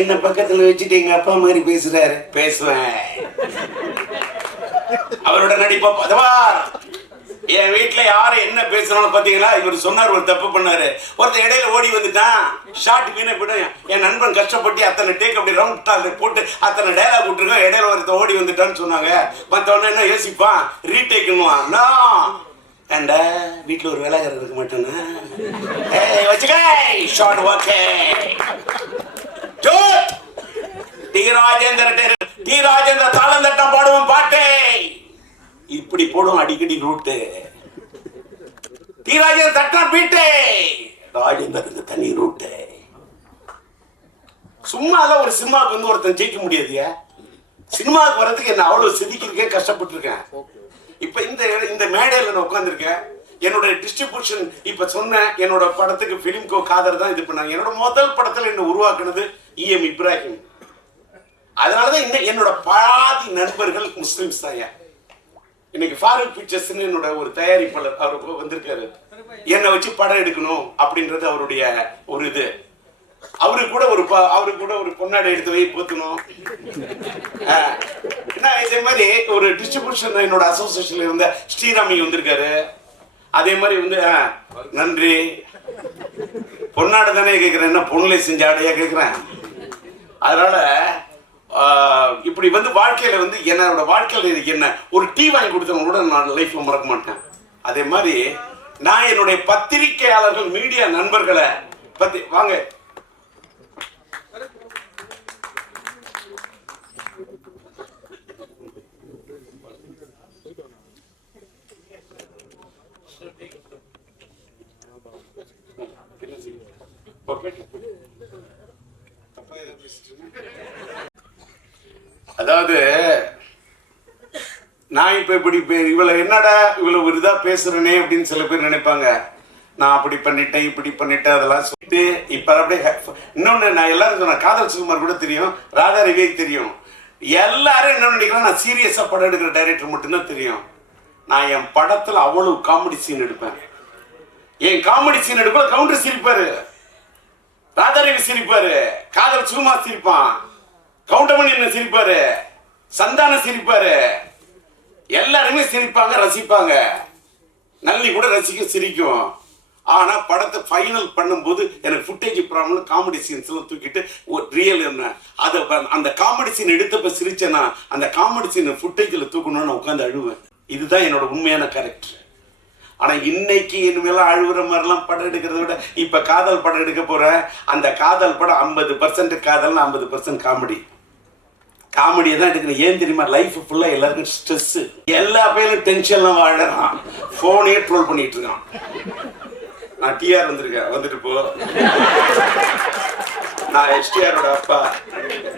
என்ன பக்கத்துல வச்சுட்டு எங்க அப்பா மாதிரி பேசுறாரு. பேசுவேன். அவரோட நடிப்பா என் வீட்டுல யாரு என்ன பேசுறான்னு பாத்தீங்களா? இவர் சொன்னார், ஒரு தப்பு பண்ணாரு. ஒருத்தர் இடையில ஓடி வந்துட்டான். ஷார்ட் மீன போயிடும். என் நண்பன் கஷ்டப்பட்டு அத்தனை டேக் அப்படி ரவுண்ட் போட்டு அத்தனை டைலாக் விட்டுருக்கோம். இடையில ஒருத்தர் ஓடி வந்துட்டான்னு சொன்னாங்க. மற்றவன என்ன யோசிப்பான், ரீடேக்குன்னுவான். ஏண்டா வீட்டுல ஒரு வேலைக்காரர் இருக்க மாட்டேன்னா வச்சுக்க. Short okay. டி ராஜேந்திர தாளம் தட்டம் பாடுவோம் பாட்டே இப்படி போடும் அடிக்கடி ரூட்டு. டி ராஜேந்திர தட்டம் பீட்டே, ராஜேந்திரனுக்கு தனி ரூட்டு. சும்மால ஒரு சினிமாவுக்கு வந்து ஒருத்தன் ஜெயிக்க முடியாதுயா. சினிமாவுக்கு வர்றதுக்கு என்ன அவ்வளவு செதுக்கிருக்கேன், கஷ்டப்பட்டு இருக்கேன். இப்ப இந்த மேடையில நான் உட்கார்ந்துருக்கேன். என்னோட டிஸ்ட்ரிபியூஷன் இப்ப சொன்ன என்னோட படத்துக்கு பிலிம்கோ காதர் தான் இது பண்ணாங்க. என்னோட முதல் படத்துல என்ன உருவாக்குனது EM இப்ராஹிம். அதனாலதான் என்னோட பாதி நண்பர்கள் முஸ்லிம்ஸ் தான். இன்னைக்கு ஃபாரூக் பிக்சர்ஸ் என்னோட ஒரு தயாரிப்பாளர் அவர் வந்திருக்காரு. என்னை வச்சு படம் எடுக்கணும் அப்படின்றது அவருடைய ஒரு இது. அவருக்கு கூட ஒரு பொன்னாடை எடுத்து வை போத்தணும். இதே மாதிரி ஒரு டிஸ்ட்ரிபியூஷன் என்னோட அசோசியேஷன்ல இருந்த ஸ்ரீராமி வந்திருக்காரு. அதே மாதிரி வந்து நன்றி. பொன்னாடை தானே கேட்கிறேன், என்ன பொண்ணுல செஞ்ச ஆடையா கேட்கிறேன். அதனால இப்படி வந்து வாழ்க்கையில வந்து என்னோட வாழ்க்கையில என்ன ஒரு டீ வாங்கி கொடுத்தவங்க கூட நான் லைஃப்ல மறக்க மாட்டேன். அதே மாதிரி நான் என்னுடைய பத்திரிகையாளர்கள் மீடியா நண்பர்களை பத்தி வாங்க அதாவது நான் இப்ப இப்படி இவளை என்னடா இவ்வளவு ஒரு இதா பேசுறேனே அப்படின்னு சில பேர் நினைப்பாங்க. நான் அப்படி பண்ணிட்டேன் இப்படி பண்ணிட்டேன் அதெல்லாம் சொல்லிட்டு இப்ப அப்படியே இன்னொன்னு நான் எல்லாரும் சொன்னேன். காதல் சுகுமார் கூட தெரியும், ராதா ரவிக்கு தெரியும். எல்லாரும் என்ன நினைக்கிறேன், நான் சீரியஸா படம் எடுக்கிற டைரக்டர் மட்டும்தான் தெரியும். நான் என் படத்துல அவ்வளவு காமெடி சீன் எடுப்பேன். என் காமெடி சீன் எடுப்ப கவுண்டர் சிரிப்பாரு, ராதா ரவி சிரிப்பாரு, காதல் சுகுமார் சிரிப்பான், கவுண்டமணி என்ன சிரிப்பாரு, சந்தான சிரிப்பாரு, எல்லாருமே சிரிப்பாங்க, ரசிப்பாங்க. நல்லி கூட ரசிக்க சிரிக்கும். ஆனா படத்தை ஃபைனல் பண்ணும்போது எனக்கு ஃபுட்டேஜ் ப்ராப்ளம், காமெடி சீன்ஸ் எல்லாம் தூக்கிட்டு ஒரு ரியல் என்ன அதை அந்த காமெடி சீன் எடுத்தப்ப சிரிச்சேன்னா அந்த காமெடி சீன் ஃபுட்டேஜ்ல தூக்கணும்னு உட்காந்து அழுவேன். இதுதான் என்னோட உண்மையான கேரக்டர். ஆனா இன்னைக்கு இனிமேலாம் அழுகுற மாதிரிலாம் படம் எடுக்கிறத விட இப்ப காதல் படம் எடுக்க போறேன். அந்த காதல் படம் 50% காதல், 50% காமெடி. காமெடியை தான் எடுக்கணும். ஏன் தெரியுமா? லைஃப் ஃபுல்லா எல்லாருக்கும் ஸ்ட்ரெஸ். எல்லா பேரும் டென்ஷன்லாம் வாழறான், போனே ட்ரோல் பண்ணிட்டு இருக்கான். நான் டிஆர் வந்திருக்கேன், வந்துட்டு போ. நான் எஸ்டிஆரோட அப்பா.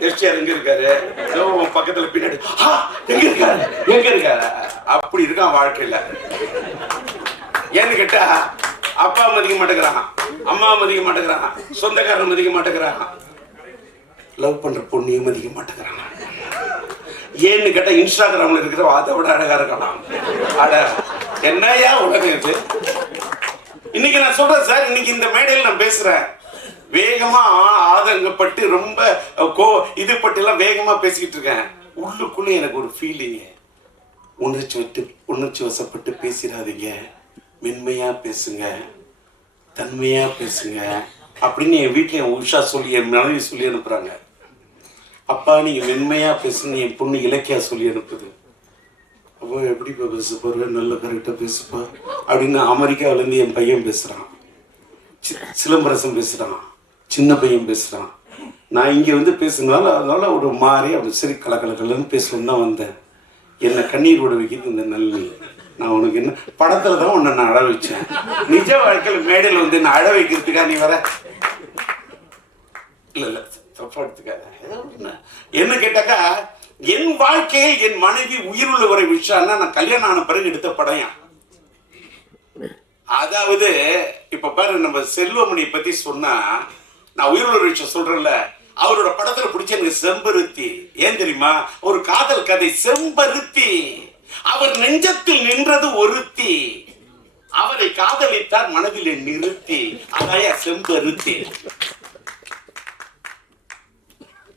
எஸ்டிஆர் எங்க இருக்காரு? பக்கத்துல பின்னாடி எங்க இருக்காரு அப்படி இருக்கான் வாழ்க்கையில. ஏன்னு கேட்டா அப்பா மதிக்க மாட்டேங்கிறான், அம்மா மதிக்க மாட்டேங்கிறான், சொந்தக்காரன் மதிக்க மாட்டேங்கிறான், லவ் பண்ற பொண்ணையும் மதிக்க மாட்டேங்கிறான். ஏன்னு கேட்டா இன்ஸ்டாகிராம்ல இருக்கிற அதை விட அழகா இருக்கலாம். அட என்னையா உலகம் இது. இன்னைக்கு நான் சொல்றேன் சார், இன்னைக்கு இந்த மேடையில் நான் பேசுறேன். வேகமா ஆதங்கப்பட்டு ரொம்ப இது பட்டு எல்லாம் வேகமா பேசிக்கிட்டு இருக்கேன். உள்ளுக்குள்ள எனக்கு ஒரு ஃபீலிங், உணர்ச்சி வசப்பட்டு பேசிடாதீங்க, மென்மையா பேசுங்க, தன்மையா பேசுங்க அப்படின்னு என் வீட்டுல என் உஷா சொல்லி, என் மனைவி சொல்லி அனுப்புறாங்க. அப்பா நீங்க மென்மையா பேசுங்க, என் பொண்ணு இலக்கியா சொல்லி அனுப்புது. அப்போ எப்படிப்பா பேச போற, நல்ல கரெக்டா பேசுப்பா அப்படின்னு அமெரிக்காவிலேருந்து என் பையன் பேசுறான், சிலம்பரசன் பேசுறான், சின்ன பையன் பேசுறான். நான் இங்க வந்து பேசுனால அதனால ஒரு மாறி அப்படி சரி கலக்கலன்னு பேசணும்னு தான் வந்தேன். என்னை கண்ணீர் விட வைக்கிறது இந்த நல்லி. நான் உனக்கு என்ன படத்துல தான் உன்னை நான் அழ வச்சேன், நிஜ வாழ்க்கையில் மேடையில் வந்து என்ன அழ வைக்கிறதுக்கா நீ வர? இல்ல தப்பா எடுத்துக்காத. என்ன கேட்டாக்கா, என் வாழ்க்கையில் என் மனைவி உயிருள்ள ஒரு விஷயம்னா நான் கல்யாணம் ஆன பிறகு எடுத்த படம். அதாவது இப்ப பாரு, நம்ம செல்வமணியை பத்தி சொன்னா, நான் உயிருள்ள ஒரு விஷயம் சொல்றேன்ல, அவரோட படத்துல பிடிச்ச எனக்கு செம்பருத்தி. ஏன் தெரியுமா? ஒரு காதல் கதை செம்பருத்தி. அவர் நெஞ்சத்தில் நின்றது ஒருத்தி, அவரை காதலித்தார் மனதிலே நிறுத்தி, அதாய செம்பருத்தி.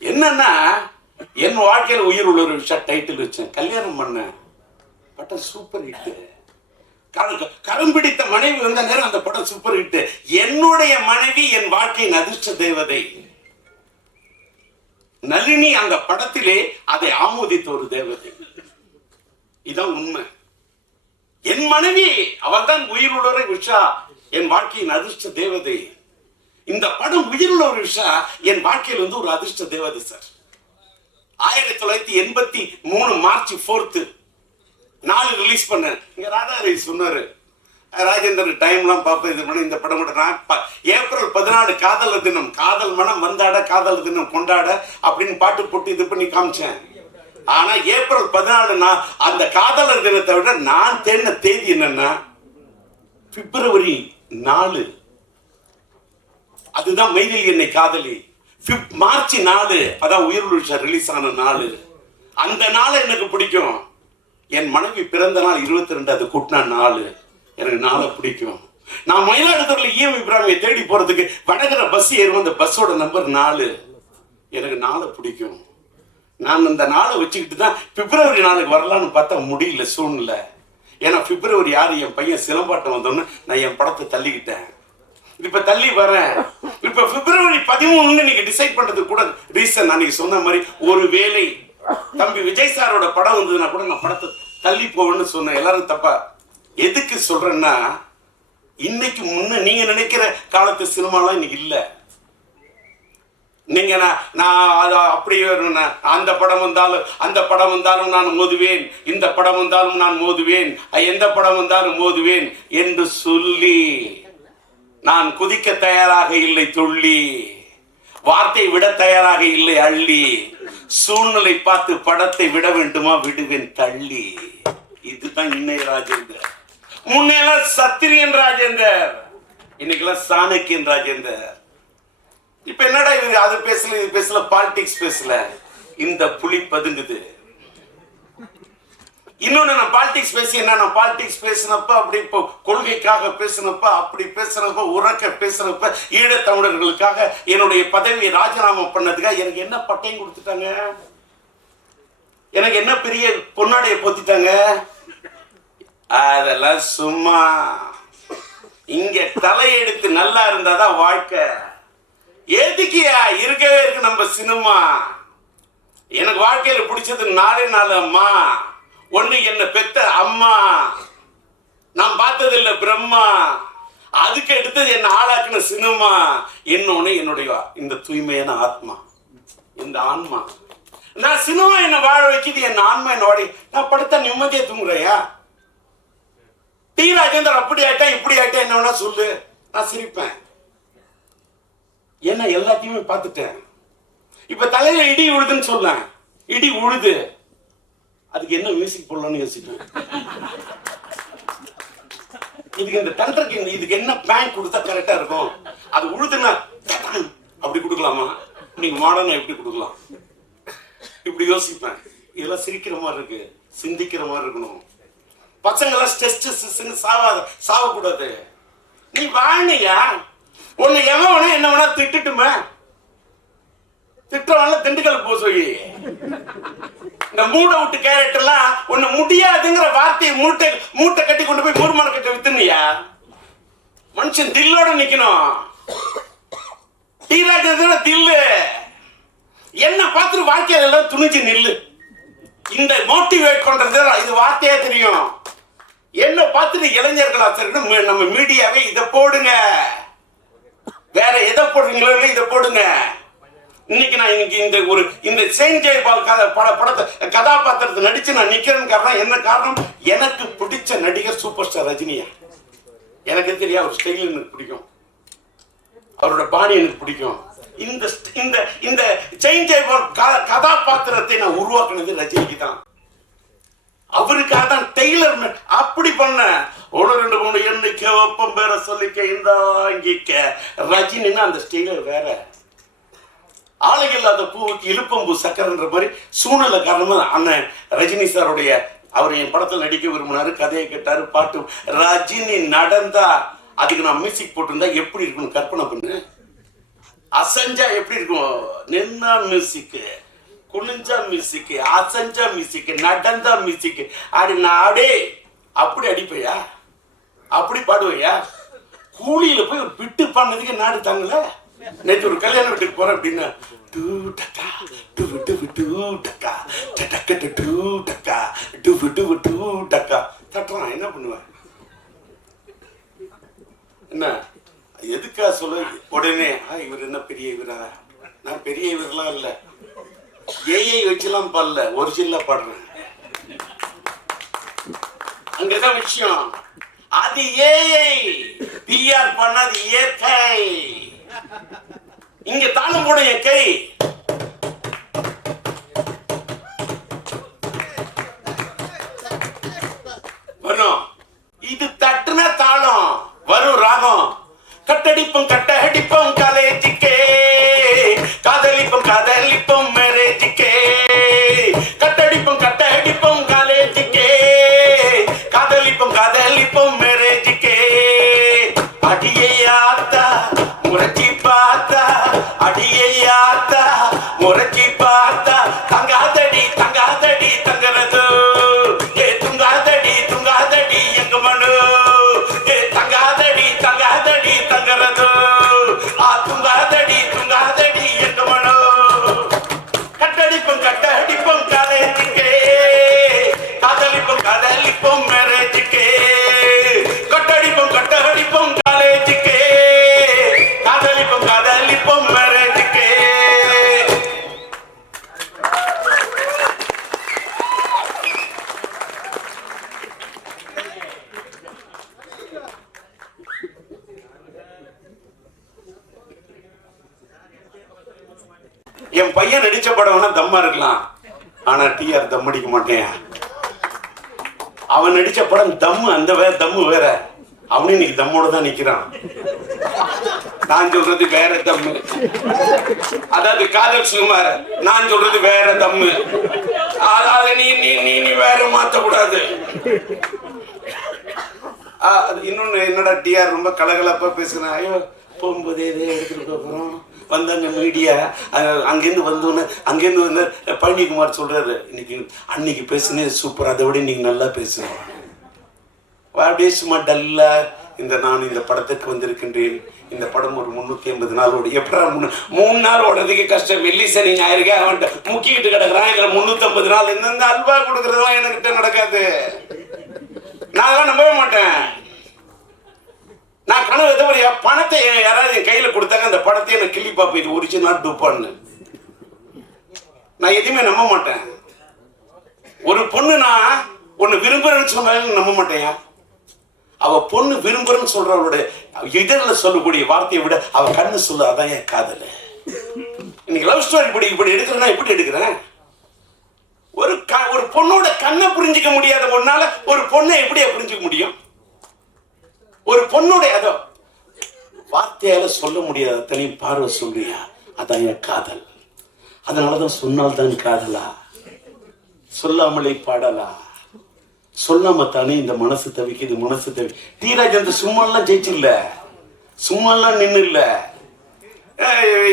என்னன்னா, என் வாழ்க்கையில் உயிர் உள்ள ஒரு விஷயம் டைட்டில் வச்சேன், கல்யாணம் பண்ண படம் சூப்பர் ஹிட். கரம் பிடித்த மனைவி வந்த நேரம் அந்த படம் சூப்பர் ஹிட். என்னுடைய மனைவி என் வாழ்க்கையின் அதிர்ஷ்ட தேவதை நளினி. அந்த படத்திலே அதை ஆமோதித்த ஒரு தேவதை. இதான் உண்மை. என் மனைவி அவள் தான் உயிர் உள்ள விஷா, என் வாழ்க்கையின் அதிர்ஷ்ட தேவதை. இந்த படம் உயிருள்ள ஒரு விஷா என் வாழ்க்கையில் வந்து ஒரு அதிர்ஷ்ட தேவதை சார். 1983 மார்ச் 4 4 ரிலீஸ் பண்ண. இங்க ராதா ரிலீஸ் சொன்னாரு, ராஜேந்திரன் டைம்லாம் பார்ப்பேன், இது பண்ண இந்த படம் கூட. நான் ஏப்ரல் 14 காதலர் தினம், காதல் மனம் வந்தாட காதலர் தினம் கொண்டாட அப்படின்னு பாட்டு போட்டு இது பண்ணி காமிச்சேன். ஆனா ஏப்ரல் 14 அந்த காதலர் தினத்தை விட நான் தேடின தேதி என்னன்னா பிப்ரவரி 4. அதுதான் மைதில் என்னை காதலி. மார்ச் 4 அதான் உயிர் ரிலீஸ் ஆன நாள். அந்த நாள் எனக்கு பிடிக்கும். என் மனைவி பிறந்த நாள் 22, அது கூட்டின நாள். எனக்கு நாளை பிடிக்கும். நான் மயிலாடுதுறையில ஈஎம் இப்ராஹிமை தேடி போறதுக்கு வடகர பஸ் ஏறும், அந்த பஸ்ஸோட நம்பர் 4. எனக்கு நாளை பிடிக்கும். நான் அந்த நாளை வச்சுக்கிட்டு தான் பிப்ரவரி 4 வரலான்னு பார்த்தா முடியல சூழ்நிலை. ஏன்னா பிப்ரவரி 6 என் பையன் சிலம்பாட்டம் வந்தோன்னு நான் என் படத்தை தள்ளிக்கிட்டேன். இப்ப தள்ளி வரேன். இப்ப பிப்ரவரி 13 நீங்க டிசைட் பண்றது கூட ரீசன் அன்னைக்கு சொன்ன மாதிரி, ஒரு வேளை தம்பி விஜய் சாரோட படம் வந்ததுன்னா கூட நான் படத்தை தள்ளி போவேன்னு சொன்னேன். எல்லாரும் தப்பா எதுக்கு சொல்றேன்னா, இன்னைக்கு முன்ன நீங்க நினைக்கிற காலத்து சினிமாலாம் இன்னைக்கு இல்ல. நீங்க நான் அப்படி அந்த படம் வந்தாலும் நான் மோதுவேன், இந்த படம் வந்தாலும் நான் மோதுவேன், எந்த படம் வந்தாலும் மோதுவேன் என்று சொல்லி நான் குதிக்க தயாராக இல்லை துள்ளி, வார்த்தை விட தயாராக இல்லை அள்ளி, சூழ்நிலை பார்த்து படத்தை விட வேண்டுமா விடுவேன் தள்ளி. இதுதான் இன்னைய ராஜேந்தர். முன்னெல்லாம் சத்திரியன் ராஜேந்தர், இன்னைக்கெல்லாம் சாணக்கியன் ராஜேந்தர். இப்ப என்னடா இது, அது பேசல இது பேசல, பாலிடிக்ஸ் பேசல, இந்த புலி பதுங்குது. இன்னொன்னு, நான் பாலிடிக்ஸ் பேசி என்ன, நான் பாலிடிக்ஸ் பேசினப்ப அப்படி இப்போ கொள்கைக்காக பேசினப்ப, அப்படி பேசுறப்ப, உறக்க பேசுறப்ப, ஈழத்தமிழர்களுக்காக என்னுடைய பதவியை ராஜினாமா பண்ணதுக்காக எனக்கு என்ன பட்டையும் கொடுத்துட்டாங்க, எனக்கு என்ன பெரிய பொன்னாடைய பொத்திட்டாங்க. அதெல்லாம் சும்மா. இங்க தலையெடுத்து நல்லா இருந்தாதான் வாழ்க்கை. எதுக்கியா இருக்கவே இருக்கு நம்ம சினிமா. எனக்கு வாழ்க்கையில பிடிச்சது 4 அம்மா. ஒண்ணு என்ன பெத்த அம்மா, நான் பார்த்தது இல்ல பிரம்மா, அதுக்கு எடுத்தது என்ன ஆளாக்குன சினிமா. இன்னொன்னு என்னுடைய இந்த தூய்மையான ஆத்மா, இந்த ஆன்மா. நான் சினிமா என்ன வாழ வைக்குது, என் ஆன்மா என்ன வாழ. நான் படுத்தா நிம்மதியா தூங்குறையா? டி ராஜேந்தர் அப்படி ஆயிட்டா இப்படி ஆயிட்டா என்ன வேணா சொல்லு, நான் சிரிப்பேன். ஏன்னா எல்லாத்தையுமே பார்த்துட்டேன். இப்ப தலையில இடி உழுதுன்னு சொல்ல, இடி உழுது, அதுக்கு என்ன மியூசிக் போடலாம்னு யோசிப்பேன். இதுக்கு இந்த தண்டருக்கு இதுக்கு என்ன பேங்க் கொடுத்தா கரெக்டா இருக்கும். அது உழுதுன்னா அப்படி கொடுக்கலாமா, நீங்க மாடர்னா எப்படி கொடுக்கலாம், இப்படி யோசிப்பேன். இதெல்லாம் சிரிக்கிற மாதிரி இருக்கு, சிந்திக்கிற மாதிரி இருக்கணும். பசங்க எல்லாம் ஸ்ட்ரெஸ் சாவக்கூடாது. நீ வாழ்னியா, உன்னை எவன் என்ன வேணா திட்டுட்டுமே, திட்டவன்ல திண்டுக்கல் போ சொல்லி. இந்த மூட விட்டு கேரக்டர் எல்லாம் ஒண்ணு முடியாதுங்கிற வார்த்தையை மூட்டை கட்டி கொண்டு போய் மூர்மான கட்ட வித்துனியா. மனுஷன் தில்லோட நிக்கணும். டீராஜ் தில்லு. என்ன பார்த்துட்டு வாழ்க்கையில எல்லாம் துணிஞ்சு நில்லு. இந்த மோட்டிவேட் பண்றது இது வார்த்தையா தெரியும். என்ன பார்த்துட்டு இளைஞர்களா நம்ம மீடியாவே இதை போடுங்க, வேற எதை போடுறீங்களோ இல்லை இதை போடுங்க. இன்னைக்கு நான் இந்த செயின்ட் ஜெயபால் படத்தை கதாபாத்திரத்தை நடிச்சு நான் நிக்கிறேன்னு காரணம் என்ன காரணம்? எனக்கு பிடிச்ச நடிகர் சூப்பர் ஸ்டார் ரஜினியா. எனக்கு தெரியும் அவர் ஸ்டைல் எனக்கு பிடிக்கும், அவரோட பாணி எனக்கு பிடிக்கும். இந்த செயின்ட் ஜெயபால் கதாபாத்திரத்தை நான் உருவாக்குனது ரஜினிக்கு தான். அவருக்காக தான் டெய்லர் அப்படி பண்ண. ஒரு 2 3 எண்ணிக்க ஒப்பம் பேர சொல்லிக்க இந்த இங்கிக்க. ரஜினின்னா அந்த ஸ்டைலர் வேற. ஆளுக இல்லாத பூவுக்கு இழுப்பம்பூ சக்கரன்ற மாதிரி சூழ்நிலை காரணமா அண்ணன் ரஜினி சாருடைய அவர் என் படத்தில் நடிக்க விரும்பினாரு, கதையை கேட்டாரு, பாட்டு. ரஜினி நடந்தா அதுக்கு நான் மியூசிக் போட்டிருந்தா எப்படி இருக்குன்னு கற்பனை பண்ணு. அசஞ்சா எப்படி இருக்கும்? நின்னா மியூசிக், குனிஞ்சா மியூசிக், அசஞ்சா மியூசிக், நடந்தா மியூசிக். அது நாடே அப்படி அடிப்பையா? அப்படி பாடுவையா? கூலியில போய் ஒரு பிட்டு பாடுறதுக்கு நாடு தாங்கல. நேற்று ஒரு கல்யாண வீட்டுக்கு போறேன் அப்படின்னா தட்டுறான். என்ன பண்ணுவேன்? என்ன எதுக்கா சொல்ல? உடனே இவர் என்ன பெரிய இவரா? நான் பெரிய இவரெல்லாம் இல்ல, ஏஐ வச்சுலாம் பாடல, ஒரிஜினலா பாடுறேன். அங்கதான் விஷயம். அது ஏஐ, பிஆர் பண்ணாது இயற்கை. இங்க தாளம் போட என் கை. வரும் இது தட்டுன தாளம், வரும் ராகம். கட்டடிப்போம் கட்டடிப்போம் காலேஜிக்கே, காதலிப்போம் காதலிப்போம் மேரேஜிக்கே. கட்டடிப்போம் கட்டடிப்போம் காலேஜிக்கே, காதலிப்போம் காதலிப்போம் மேரேஜிக்கே. அடியையாத்தா முறைச்சி பார்த்தா, அடியையாத்தா முறைச்சி பார்த்தா. தங்காதடி தங்காதடி தங்கறது, ஏ துங்காதடி துங்காதடி எங்க மனு. ஏ தங்காதடி தங்காதடி தங்கறது, ஆ துங்காதடி துங்காதடி எங்க மனு. கட்டடிப்போம் கட்டடிப்போம் காலேஜுக்கே, காதலிப்போம் காதலிப்போம் மேரேஜுக்கே. கட்டடிப்போம் கட்டடிப்போம் காலேஜுக்கே, காதலிப்போம் காதலிப்போம் மேரேஜுக்கே. என் பையன் நடிச்ச படம்னா தம்மா இருக்கலாம், ஆனா டிஆர் தம் அடிக்க மாட்டேன். அவன் நடிச்ச படம் தம்மு, அந்த வேற தம்மு வேற. அவனு இன்னைக்கு தம்மோட தான் நிக்கிறான். நான் சொல்றது வேற தம்மு, அதாவது காதல் சுகுமார். நான் சொல்றது வேற தம்மு. அதாவது நீ நீ நீ வேற மாத்த கூடாது. இன்னொன்னு என்னடா டிஆர் ரொம்ப கலகலப்பா பேசுனா. ஐயோ போகும்போதே இதே எடுத்துட்டு போறோம். வந்தாங்க மீடியா, அங்கேருந்து வந்தோன்னு அங்கேருந்து வந்து பழனிக்குமார் சொல்றாரு, இன்னைக்கு அன்னைக்கு பேசுனே சூப்பர், அதை விட நீங்க நல்லா பேசுவோம். அப்படியே சும்மா டல்லா நான் இந்த படத்துக்கு வந்திருக்கின்றேன். இந்த படம் ஒரு 350 நாள் ஓடி. எப்படா 3 நாள் ஓடுறதுக்கு கஷ்டம். வெள்ளி சனி ஞாயிறுக்கே அவன்கிட்ட முக்கிட்டு கிடக்குறான். இதுல 350 நாள் இந்த அல்வா கொடுக்கறதுலாம் எனக்கிட்ட நடக்காது. நான் நம்பவே மாட்டேன். நான் கனவு எதவரையா பணத்தை யாராவது என் கையில கொடுத்தாங்க, அந்த படத்தை எனக்கு கிள்ளி பார்ப்பேன், இது ஒரிஜினல் டூப்பான்னு. நான் எதுவுமே நம்ப மாட்டேன். ஒரு பொண்ணு நான் ஒன்னு விரும்புறேன்னு சொன்னாலும் நம்ப மாட்டேன். அவ பொண்ணு விரும்புறேன்னு சொல்றவளோட இதழில் சொல்லக்கூடிய வார்த்தையை விட அவ கண்ணு சொல்ல, அதான் என் காதல். இன்னைக்கு லவ் ஸ்டோரி இப்படி எடுக்கிறேன்னா எப்படி எடுக்கிறேன்? ஒரு பொண்ணோட கண்ணை புரிஞ்சிக்க முடியாத ஒன்னால ஒரு பொண்ணை எப்படியா புரிஞ்சிக்க முடியும்? ஒரு பொண்ணுடைய அதோ வார்த்தையால சொல்ல முடியாத தனியும் பார்வை சொல்றியா, அதான் என் காதல். அதனாலதான் சொன்னால்தான் காதலா, சொல்லாமலே பாடலா. சொல்லாம தானே இந்த மனசு தவிக்குது, மனசு தவி. தீராஜ் அந்த சும்மாலாம் ஜெயிச்சில்ல, சும்மாலாம் நின்று இல்ல.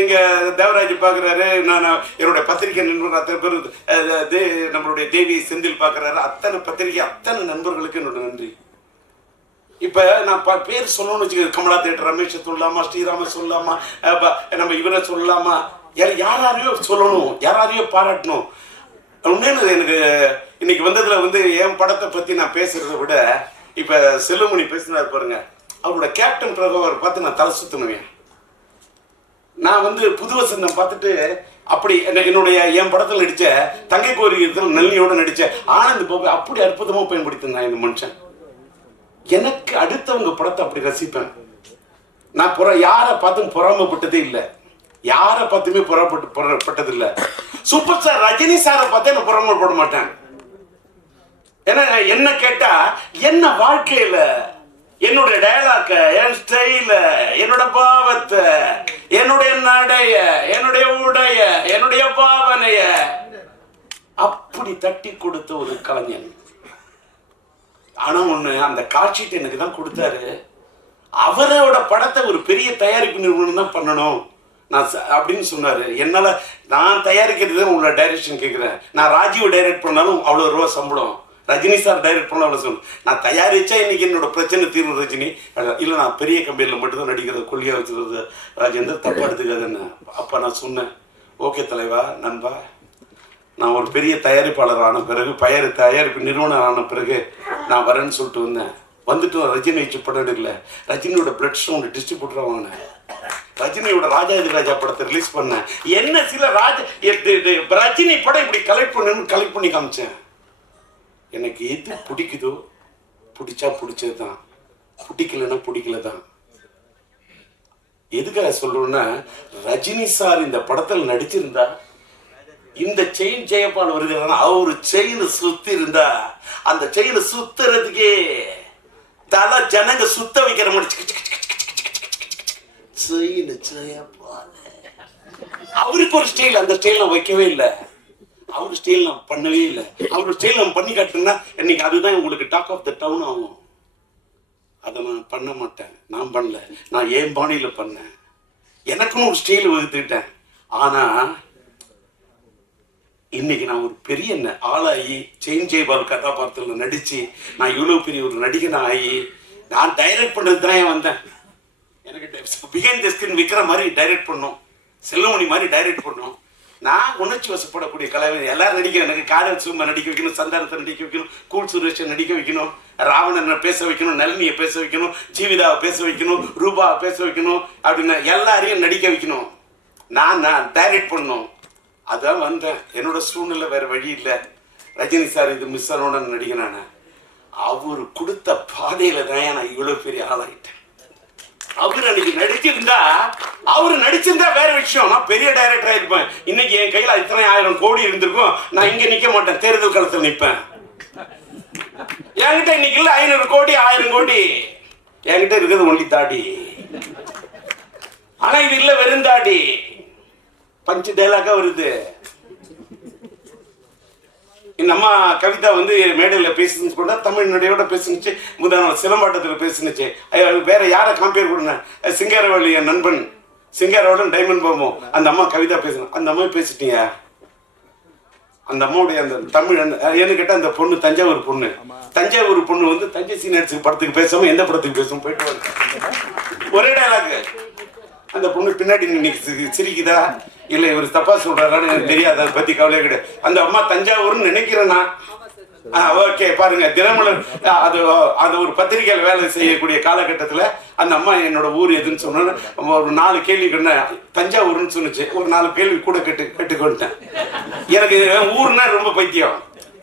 இங்க தேவராஜ் பாக்குறாரு, நான் என்னுடைய பத்திரிகை நண்பர் அத்தனை பேர், நம்மளுடைய தேவி செந்தில் பாக்குறாரு. அத்தனை பத்திரிகை அத்தனை நண்பர்களுக்கு என்னோட நன்றி. இப்ப நான் பேர் சொல்லணும்னு வச்சுக்க, கமலா தேட்டர் ரமேஷ் சொல்லலாமா, ஸ்ரீராம சொல்லலாமா, நம்ம இவரை சொல்லலாமா, யாரையோ சொல்லணும், யாரையோ பாராட்டணும். உண்மையில எனக்கு இன்னைக்கு வந்ததுல என் படத்தை பத்தி நான் பேசுறதை விட இப்ப செல்வமணி பேசினார் பாருங்க, அவரோட கேப்டன் பிரபாகர் பார்த்து நான் தலை சுத்தணுவேன். நான் புது வசந்தம் பார்த்துட்டு அப்படி என்னுடைய என் படத்தில் நடிச்ச தங்கை கோரிக்கையில் நல்லியோட நடிச்ச ஆனந்த் பாபு அப்படி அற்புதமா பயன்படுத்தினான் இந்த மனுஷன். எனக்கு அடுத்தவங்க படத்தை அப்படி ரசிப்பேன். நான் யாரை பார்த்தும் பொறாமப்பட்டதே இல்லை, யாரை பார்த்துமே பொறாமப்பட்டது இல்லை. சூப்பர் ஸ்டார் ரஜினி சாரை பார்த்தே நான் பொறாமப்பட மாட்டேன். ஏன்னா என்ன கேட்டா என்ன வாழ்க்கையில என்னுடைய டயலாக்க, என் ஸ்டைல, என்னோட பாவத்தை, என்னுடைய நடைய, என்னுடைய உடைய, என்னுடைய பாவனைய அப்படி தட்டி கொடுத்த ஒரு கலைஞன். ஆனா ஒண்ணு, அந்த காட்சிட்டு எனக்கு தான் கொடுத்தாரு. அவரோட படத்தை ஒரு பெரிய தயாரிப்பு நிறுவனம் தான் பண்ணணும் நான் அப்படின்னு சொன்னாரு. என்னால நான் தயாரிக்கிறது உள்ள டைரக்ஷன் கேட்கிறேன். நான் ராஜீவ் டைரக்ட் பண்ணாலும் அவ்வளவு ரூபா சம்பளம், ரஜினி சார் டைரக்ட் பண்ண அவ்வளவு சொல்லணும். நான் தயாரிச்சா இன்னைக்கு என்னோட பிரச்சனை தீர்வு ரஜினி இல்லை, நான் பெரிய கம்பெனியில் மட்டும்தான் நடிக்கிறது, கொல்லியா வச்சுக்கிறது ராஜேந்தர் தப்பா எடுத்துக்காதுன்னு. அப்ப நான் சொன்னேன், ஓகே தலைவா, நண்பா, நான் ஒரு பெரிய தயாரிப்பாளர் ஆன பிறகு, தயாரிப்பு நிறுவனர் ஆன பிறகு நான் வரேன்னு சொல்லிட்டு வந்தேன். வந்துட்டு ரஜினி வச்சு படம் எடுக்கல, ரஜினியோட பிளட் ஸ்டோன் டிஸ்ட்ரிபியூட்டரா வாங்கினேன். ரஜினியோட ராஜாதி ராஜா படத்தை ரிலீஸ் பண்ணேன். என்ன சில ரஜினி படம் இப்படி கலெக்ட் பண்ணி காமிச்சேன். எனக்கு எது பிடிக்குதோ, பிடிச்சா பிடிச்சது தான், பிடிக்கலன்னா பிடிக்கல தான். எதுக்காக சொல்றேன்னா, ரஜினி சார் இந்த படத்தில் நடிச்சிருந்தா, இந்த செயின் ஜெயபால் வருகிறார், அவரு செயின் சுத்தி இருந்தா, அந்த செயின் சுத்துறதுக்கே தலை ஜனங்க சுத்த வைக்கிற மாதிரி அவருக்கு ஒரு ஸ்டைல், அந்த ஸ்டைல் நான் வைக்கவே இல்லை. அவரு ஸ்டைல் நான் பண்ணவே இல்லை. அவரு ஸ்டைல் நான் பண்ணி காட்டுனா இன்னைக்கு அதுதான் உங்களுக்கு டாக் ஆஃப் த டவுன் ஆகும். அதை நான் பண்ண மாட்டேன், நான் பண்ணல. நான் என் பாணியில பண்ணேன், எனக்குன்னு ஒரு ஸ்டைல் வகுத்துக்கிட்டேன். ஆனா இன்னைக்கு நான் ஒரு பெரிய ஆளாகி செயின் ஜெயபால் கதாபாத்திரத்தில் நடிச்சு நான் இவ்வளவு பெரிய ஒரு நடிகனா ஆகி நான் டைரக்ட் பண்ணது தான் ஏன் வந்தேன். எனக்கு பிஹைண்ட் தி ஸ்கிரீன் விற்கிற மாதிரி டைரக்ட் பண்ணோம், செல்வமணி மாதிரி டைரக்ட் பண்ணோம். நான் உணர்ச்சி வசப்படக்கூடிய கலைஞர். எல்லாரும் நடிக்க, எனக்கு காதல் சும்மா நடிக்க வைக்கணும், சந்தானத்தை நடிக்க வைக்கணும், கூல் சுரேஷை நடிக்க வைக்கணும், ராவணனை பேச வைக்கணும், நளினியை பேச வைக்கணும், ஜீவிதாவை பேச வைக்கணும், ரூபாவை பேச வைக்கணும், அப்படின்னு எல்லாரையும் நடிக்க வைக்கணும். நான் டைரக்ட் பண்ணணும். அதான் வந்தேன். என்னோட சூழ்நிலை வேற வழி இல்லை. ரஜினி சார் இது மிஸ் ஆனோன்னு நடிக்க நான் அவரு கொடுத்த பாதையில தான் நான் இவ்வளவு பெரிய ஆளாயிட்டேன். அவரு அன்னைக்கு நடிச்சிருந்தா வேற விஷயம், நான் பெரிய டைரக்டர் ஆயிருப்பேன். இன்னைக்கு என் கையில இத்தனை 1000 கோடி இருந்திருக்கும், நான் இங்க நிக்க மாட்டேன், தேர்தல் களத்தில் நிற்பேன். என்கிட்ட இன்னைக்கு இல்ல 500 கோடி 1000 கோடி, என்கிட்ட இருக்கிறது ஒன்லி தாடி. ஆனா இது இல்ல, வெறும் தாடி. பஞ்சு டைலாக்கா வருது. இந்த அம்மா கவிதா மேடையில் பேசுன்னு கூட தமிழ் நடையோட பேசுனுச்சு, முதல் சிலம்பாட்டத்தில் பேசுனுச்சு. வேற யாரை கம்பேர் கொடுங்க, சிங்காரவேலு என் நண்பன் சிங்காரவேலன் டைமண்ட் பாம்பு, அந்த அம்மா கவிதா பேசணும். அந்த அம்மா பேசிட்டீங்க. அந்த அம்மாவுடைய அந்த தமிழ் ஏன்னு கேட்டால் அந்த பொண்ணு தஞ்சாவூர் பொண்ணு தஞ்சை சீனியர்ஸுக்கு படத்துக்கு பேசாம எந்த படத்துக்கு பேசும் போயிட்டு வந்து ஒரே டைலாக். அந்த பொண்ணு பின்னாடி இன்னைக்கு சிரிக்குதா இல்லை இவர் தப்பா சொல்றாரான்னு எனக்கு தெரியாது, அதை பத்தி கவலையே கிடையாது. அந்த அம்மா தஞ்சாவூர்னு நினைக்கிறேன்னா ஓகே பாருங்க, தினமலர் அது ஒரு பத்திரிகையில் வேலை செய்யக்கூடிய காலகட்டத்தில் அந்த அம்மா என்னோட ஊர் எதுன்னு சொன்னோன்னு ஒரு 4 கேள்வி தஞ்சாவூர்னு சொன்னிச்சு. ஒரு 4 கேள்வி கூட கேட்டுக்கொண்டேன். எனக்கு என் ஊர்னா ரொம்ப பைத்தியம்.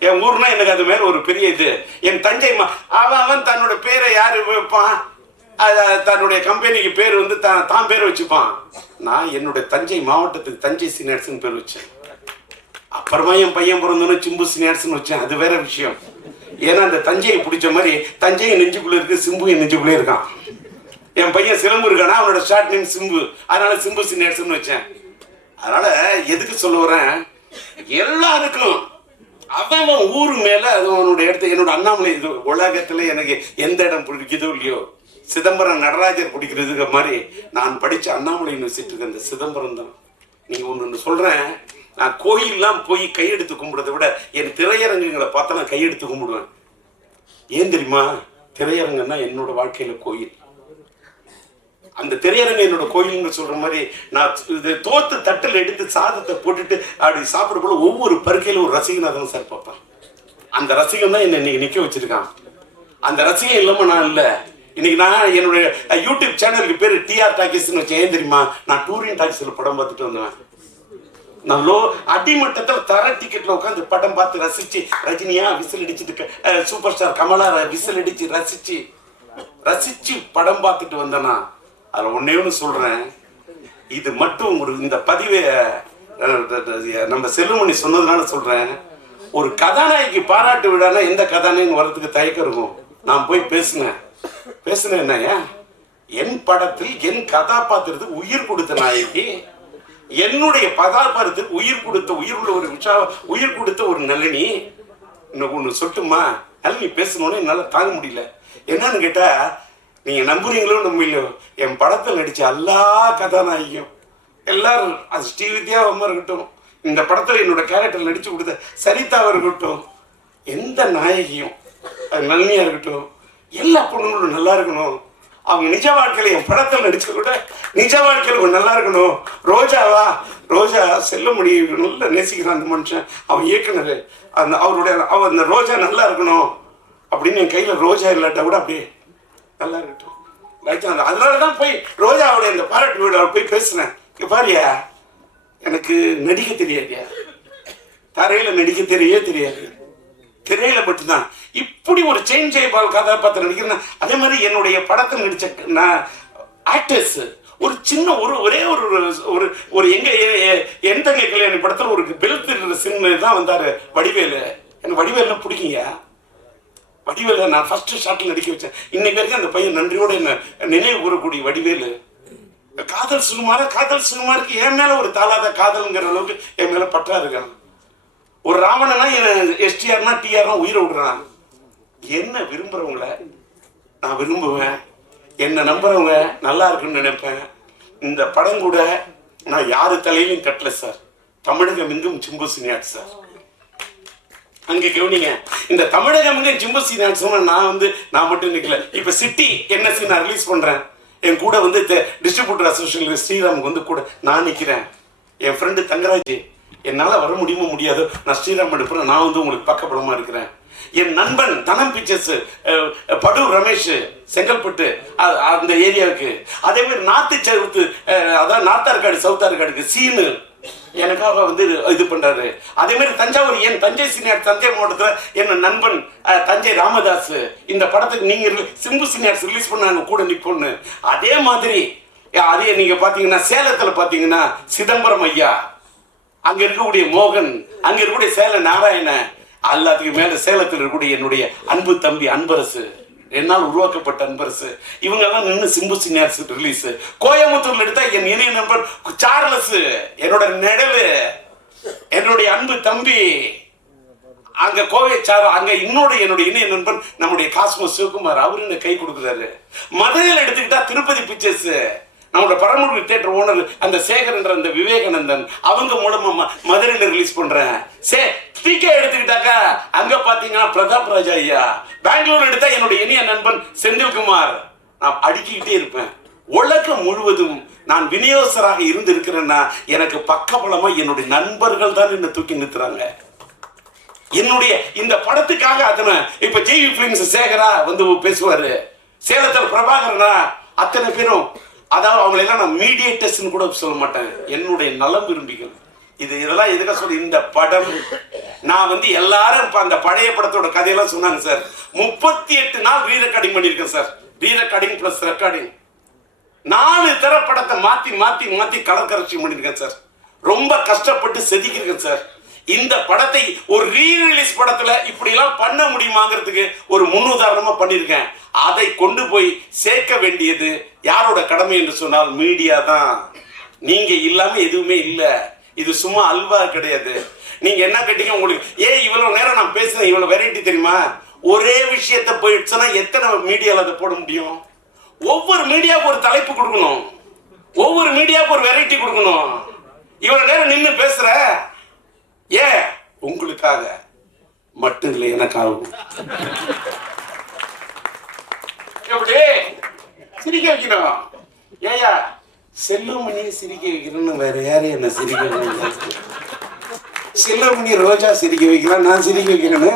என் ஊர்னா எனக்கு அது மேல ஒரு பெரிய இது. என் தஞ்சை அவன் தன்னோட பேரை யாரு வைப்பான், தன்னுடைய கம்பெனிக்கு பேர் தான் பேர் வச்சுப்பான். நான் என்னுடைய தஞ்சை மாவட்டத்துக்கு தஞ்சை சீனியர்ஸ்னு பேர் வச்சேன். அப்புறமா என் பையன் பிறந்தோன்னு சிம்பு சீனியர்ஸ்னு வச்சேன். அது வேற விஷயம். ஏன்னா அந்த தஞ்சையை பிடிச்ச மாதிரி தஞ்சையும் நெஞ்சுக்குள்ள இருக்கு, சிம்புவும் நெஞ்சுக்குள்ளே இருக்கான். என் பையன் சிலம்பு இருக்கானா, அவனோட ஷார்ட் நேம் சிம்பு, அதனால சிம்பு சீனியர்ஸ்னு வச்சேன். அதனால எதுக்கு சொல்ல வரேன், எல்லாருக்கும் அவன் ஊரு மேல அது அவனோட இடத்த. என்னோட அண்ணாமலை இது உலகத்துல எனக்கு எந்த இடம் பிடிக்குதோ இல்லையோ, சிதம்பரம் நடராஜர் பிடிக்கிறதுக்கு மாதிரி நான் படிச்ச அண்ணாமலை யூனிவர்சிட்டி அந்த சிதம்பரம் தான். நீங்க ஒன்று சொல்றேன், நான் கோயிலெல்லாம் போய் கையெடுத்து கும்பிடுறதை விட என் திரையரங்குகளை பார்த்தா நான் கையெடுத்து கும்பிடுவேன். ஏன் தெரியுமா, திரையரங்கன்னா என்னோட வாழ்க்கையில கோயில். அந்த திரையரங்கு என்னோட கோயில்னு சொல்ற மாதிரி நான் இது தோத்து தட்டில் எடுத்து சாதத்தை போட்டுட்டு அப்படி சாப்பிட போல ஒவ்வொரு பருக்கையில ஒரு ரசிகனாக தான் சார் பார்ப்பேன். அந்த ரசிகன் தான் என்னை இன்னைக்கு நிக்க வச்சிருக்கான். அந்த ரசிகன் இல்லாம நான் இல்லை. இன்னைக்கு நான் என்னுடைய யூடியூப் சேனலுக்கு பேரு டிஆர் டாக்கீஸ்ன்னு வச்சேன். ஏன் தெரியுமா? நான் டூரிங் டாக்கீஸ்ல படம் பார்த்துட்டு வந்தேன். நான் அடிமட்டத்தில் தர டிக்கெட்ல உட்காந்து படம் பார்த்து ரசிச்சு, ரஜினியா விசில் அடிச்சுட்டு, சூப்பர் ஸ்டார் கமலா விசில் அடிச்சு ரசிச்சு படம் பார்த்துட்டு வந்தேன்னா அதுல ஒன்னே ஒன்று சொல்றேன். இது மட்டும் ஒரு இந்த பதிவை நம்ம செல்லுமணி சொன்னதுனால சொல்றேன். ஒரு கதாநாயகி பாராட்டு விழானா எந்த கதாநாயகன் வர்றதுக்கு தயக்கம் இருக்கும். நான் போய் பேசினேன் என்னையா, என் படத்தில் என் கதாபாத்திரத்துக்கு உயிர் கொடுத்த நாயகி, என்னுடைய கதாபாத்திரத்துக்கு உயிர் கொடுத்த உயிர் கொடுத்த ஒரு நளினி. இன்னும் ஒன்று சொல்லட்டுமா? நளினி பேசணும்னு என்னால தாங்க முடியல. என்னன்னு கேட்டா, நீங்க நம்புறீங்களோ நம்பலையோ, என் படத்தில் நடிச்ச எல்லா கதாநாயகியும் எல்லாரும், அது ஸ்ரீவித்யாவா இருக்கட்டும், இந்த படத்துல என்னோட கேரக்டர் நடிச்சு கொடுத்த சரிதாவா இருக்கட்டும், எந்த நாயகியும் நளினியா இருக்கட்டும், எல்லா பொண்ணுங்களும் நல்லா இருக்கணும். அவங்க நிஜ வாழ்க்கையில என் படத்தில் நடிச்ச கூட நிஜ வாழ்க்கையில நல்லா இருக்கணும். ரோஜா செல்லுமணி நல்லா நேசிக்கிறான் அந்த மனுஷன், அவன் இயக்குனர். அந்த ரோஜா நல்லா இருக்கணும் அப்படின்னு என் கையில ரோஜா இல்லாட்டா கூட அப்படியே நல்லா இருக்கட்டும். அதனாலதான் போய் ரோஜாவுடைய இந்த பாராட்டு வீடு போய் பேசுனேன். பாரியா, எனக்கு நடிக்க தெரியாதியா, தரையில நடிக்க தெரியாது, திரையில மட்டும்தான். இப்படி ஒரு சேஞ்ச் ஜெயபால் கதாபாத்திரம் நடிக்கிறேன். அதே மாதிரி என்னுடைய படத்தை நடிச்ச ஆக்டர்ஸ் ஒரு சின்ன ஒரே ஒரு என் தங்கை கல்யாணி படத்துல ஒரு பெல்ட் சின்ன தான் வந்தாரு வடிவேலு. எனக்கு வடிவேலு பிடிக்குங்க. வடிவேலு நான் ஃபர்ஸ்ட் ஷாட்ல நடிக்க வச்சேன். இன்னைக்கு வரைக்கும் அந்த பையன் நன்றியோட என்ன நினைவு கூறக்கூடிய வடிவேலு. காதல் சுகுமாருக்கு என் மேல ஒரு தாளாத காதல்ங்கிற அளவுக்கு என் மேல பற்றா இருக்கான். ஒரு ராவணனா எஸ்டிஆர்னா டிஆர்னா உயிரை விடுறான். என்ன விரும்புறவங்கள நான் விரும்புவேன், என்ன நம்புறவங்க நல்லா இருக்குன்னு நினைப்பேன். இந்த படம் கூட நான் யாரு தலையிலும் கட்டல சார். தமிழகம் எங்கும் சிம்பு சினியாட் சார். அங்க கவனிங்க, இந்த தமிழகம் எங்கும் சிம்பு சினியாட் சொன்னா நான் மட்டும் நிக்கல. இப்ப சிட்டி என்எஸ்சி நான் ரிலீஸ் பண்றேன். என் கூட டிஸ்ட்ரிபியூட்டர் அசோசியேஷன் ஸ்ரீராமுக்கு கூட நான் நிக்கிறேன். என் ஃப்ரெண்டு தங்கராஜ், என்னால வர முடியுமோ முடியாதோ, நான் ஸ்ரீராம் எடுப்பேன். நான் உங்களுக்கு பக்கபலமா இருக்கிறேன். என் நண்பன் தனம் பிக்சர்ஸ் படூர் ரமேஷ் செங்கல்பட்டு அந்த ஏரியாவுக்கு, அதே மாதிரி அதான் நார்த்தார்காடு சவுத்தார்காடுக்கு சீனு எனக்காக இது பண்றாரு. அதே மாதிரி தஞ்சாவூர் என் தஞ்சை சீனியர் தஞ்சை மாவட்டத்துல என் நண்பன் தஞ்சை ராமதாஸ் இந்த படத்துக்கு நீங்க சிம்பு சீனியர்ஸ் ரிலீஸ் பண்ணாங்க கூட நிப்போன்னு. அதே மாதிரி அதே நீங்க பாத்தீங்கன்னா சேலத்துல பாத்தீங்கன்னா சிதம்பரம் ஐயா, அங்க இருக்கக்கூடிய மோகன், அங்க இருக்கக்கூடிய சேல நாராயண, எல்லாத்துக்கு மேல சேலத்தில் இருக்கக்கூடிய என்னுடைய அன்பு தம்பி அன்பரசு, என்னால் உருவாக்கப்பட்ட அன்பரசு, இவங்க எல்லாம் நின்று சிம்பு சினியார்ஸ் ரிலீஸ். கோயம்புத்தூர்ல எடுத்தா என் இணைய நண்பர் சார்லஸ், என்னோட நிழலு, என்னுடைய அன்பு தம்பி. அங்க அங்க என்னுடைய இணைய நண்பன் நம்முடைய காஸ்மோஸ் சிவகுமார், அவரு என்ன கை கொடுக்குறாரு. மதுரையில் எடுத்துக்கிட்டா திருப்பதி பிக்சர்ஸ், நம்மளோட பரமூர் தியேட்டர் ஓனர் அந்த சேகர் என்ற அந்த விவேகானந்தன், அவங்க மூலமா மதுரையில ரிலீஸ் பண்றேன். டிகே எடுத்துக்கிட்டாக்கா அங்க பாத்தீங்கன்னா பிரதாப் ராஜா ஐயா. பெங்களூர் எடுத்தா என்னுடைய இனிய நண்பன் செந்தில்குமார். நான் அடிக்கிட்டே இருப்பேன். உலகம் முழுவதும் நான் விநியோகராக இருந்து இருக்கிறேன்னா எனக்கு பக்கபலமா என்னுடைய நண்பர்கள் தான் என்ன தூக்கி நிறுத்துறாங்க. என்னுடைய இந்த படத்துக்காக அத்தனை இப்ப ஜிவி பிலிம்ஸ் சேகரா பேசுவாரு, சேலத்தில் பிரபாகரனா, அத்தனை பேரும். அதாவது அவங்களை எல்லாம் நான் மீடியேட்டர்ஸ் கூட சொல்ல மாட்டேன், என்னுடைய நலம் விரும்பிகள். இதெல்லாம் எதுக்காக சொல்லி, இந்த படம் நான் எல்லாரும் அந்த பழைய படத்தோட கதையெல்லாம் சொன்னாங்க சார். 38 நாள் ரீ ரெக்கார்டிங் பண்ணியிருக்கேன் சார். ரீ ரெக்கார்டிங் பிளஸ் ரெக்கார்டிங் 4 தர படத்தை மாத்தி கலர் கரெக்ஷன் பண்ணியிருக்கேன் சார். ரொம்ப கஷ்டப்பட்டு செதுக்கியிருக்கேன் சார். இந்த படத்தை ஒரு ரீ ரிலீஸ் படத்துல இப்படி எல்லாம் பண்ண முடியுமாங்கிறதுக்கு ஒரு முன்னுதாரணமா பண்ணியிருக்கேன். அதை கொண்டு போய் சேர்க்க வேண்டியது யாரோட கடமை என்று சொன்னால் மீடியா தான். நீங்க இல்லாம எதுவுமே இல்ல. இது சும்மா அல்வா கிடையாது. நீங்க என்ன கேட்டீங்க, உங்களுக்கு இவ்வளவு நேரம் நான் பேசுறேன், இவ்வளவு வெரைட்டி தெரியுமா? ஒரே விஷயத்தை போயிடுச்சுன்னா எத்தனை மீடியால அதை போட முடியும்? ஒவ்வொரு மீடியாவுக்கு ஒரு தலைப்பு கொடுக்கணும், ஒவ்வொரு மீடியாவுக்கு ஒரு வெரைட்டி கொடுக்கணும். இவ்வளவு நேரம் நின்று பேசுற உங்களுக்காக மட்டும் இல்லை, எனக்காகவும். எப்படி சிரிக்க வைக்கணும்? ஏயா செல்லுமணியை சிரிக்க வைக்கிறேன்னு வேற யாரையும் என்ன சிரிக்க வைக்கிறேன்? செல்லுமணி ரோஜா சிரிக்க வைக்கலாம், நான் சிரிக்க வைக்கிறேன்னு.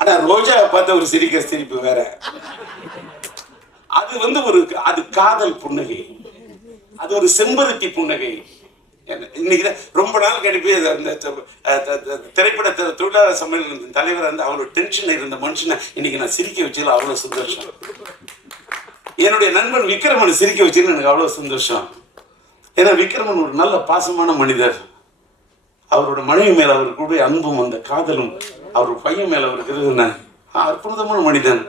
ஆனா ரோஜா பார்த்த ஒரு சிரிப்பு வேற. அது வந்து அது காதல் புன்னகை, அது ஒரு செம்பருத்தி புன்னகை. இன்னைக்கு ரொம்ப நாள் கழிப்பு அந்த திரைப்பட தொழிலாளர் சம்மேளன தலைவர் வந்து அவ்வளவு டென்ஷன் இருந்த மனுஷனை இன்னைக்கு நான் சிரிக்க வச்சதுல அவ்வளவு சந்தோஷம். என்னுடைய நண்பன் விக்ரமன் சிரிக்க வச்சதுல எனக்கு அவ்வளவு சந்தோஷம். ஏன்னா விக்ரமன் ஒரு நல்ல பாசமான மனிதர். அவரோட மனைவி மேல அவருக்கு கூட அன்பும் அந்த காதலும் அவர் பையன் மேல அவருக்கு இருக்குதுன்னா அற்புதமான மனிதன்.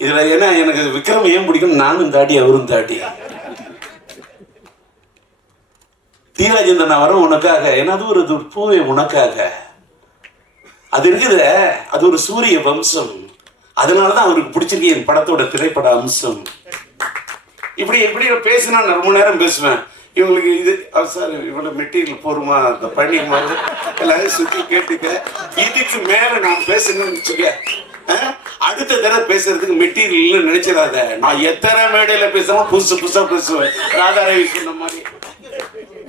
இதுல ஏன்னா எனக்கு விக்ரம் ஏன் பிடிக்கும், நானும் தாடி அவரும் தாடி. தீராஜேந்திரன் நான் வர உனக்காக, ஏன்னா அது ஒரு பூவே உனக்காக. அது இருக்குது, அது ஒரு சூரிய வம்சம். அதனாலதான் அவருக்கு பிடிச்சிருக்கு என் படத்தோட திரைப்பட அம்சம். இப்படி எப்படி பேசினா நான் ரொம்ப நேரம் பேசுவேன். இவங்களுக்கு இது சார் இவ்வளவு மெட்டீரியல் போருமா, அந்த பண்ணி மாதிரி எல்லாரும் சுத்தி கேட்டுக்க. இதுக்கு மேல நான் பேசணும்னு வச்சுக்க, அடுத்த தடவை பேசுறதுக்கு மெட்டீரியல் நினைச்சிடாத. நான் எத்தனை மேடையில பேசாம புதுசு புதுசா பேசுவேன். ராதாரவி சொன்ன மாதிரி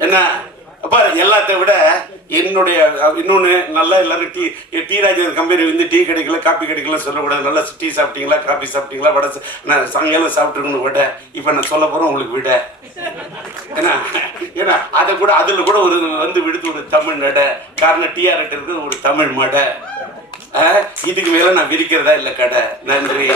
என்ன அப்ப எல்லாத்த விட என்னுடைய இன்னொன்னு நல்லா எல்லாரும் டீ ராஜர் கம்பெனி வந்து டீ கிடைக்கல காப்பி கிடைக்கல சொல்லக்கூடாது. நல்லா டீ சாப்பிட்டீங்களா, காப்பி சாப்பிட்டீங்களா, வடை நான் சாயங்காலம் சாப்பிட்டுருக்கணும் விட. இப்ப நான் சொல்ல போறேன் உங்களுக்கு விட. ஏன்னா அதை கூட அதுல கூட ஒரு வந்து விடுத்து ஒரு தமிழ் நட. காரணம் டிஆர்எட் இருக்குது ஒரு தமிழ் மடை. இதுக்கு மேல நான் விரிக்கிறதா இல்ல கடை. நன்றி.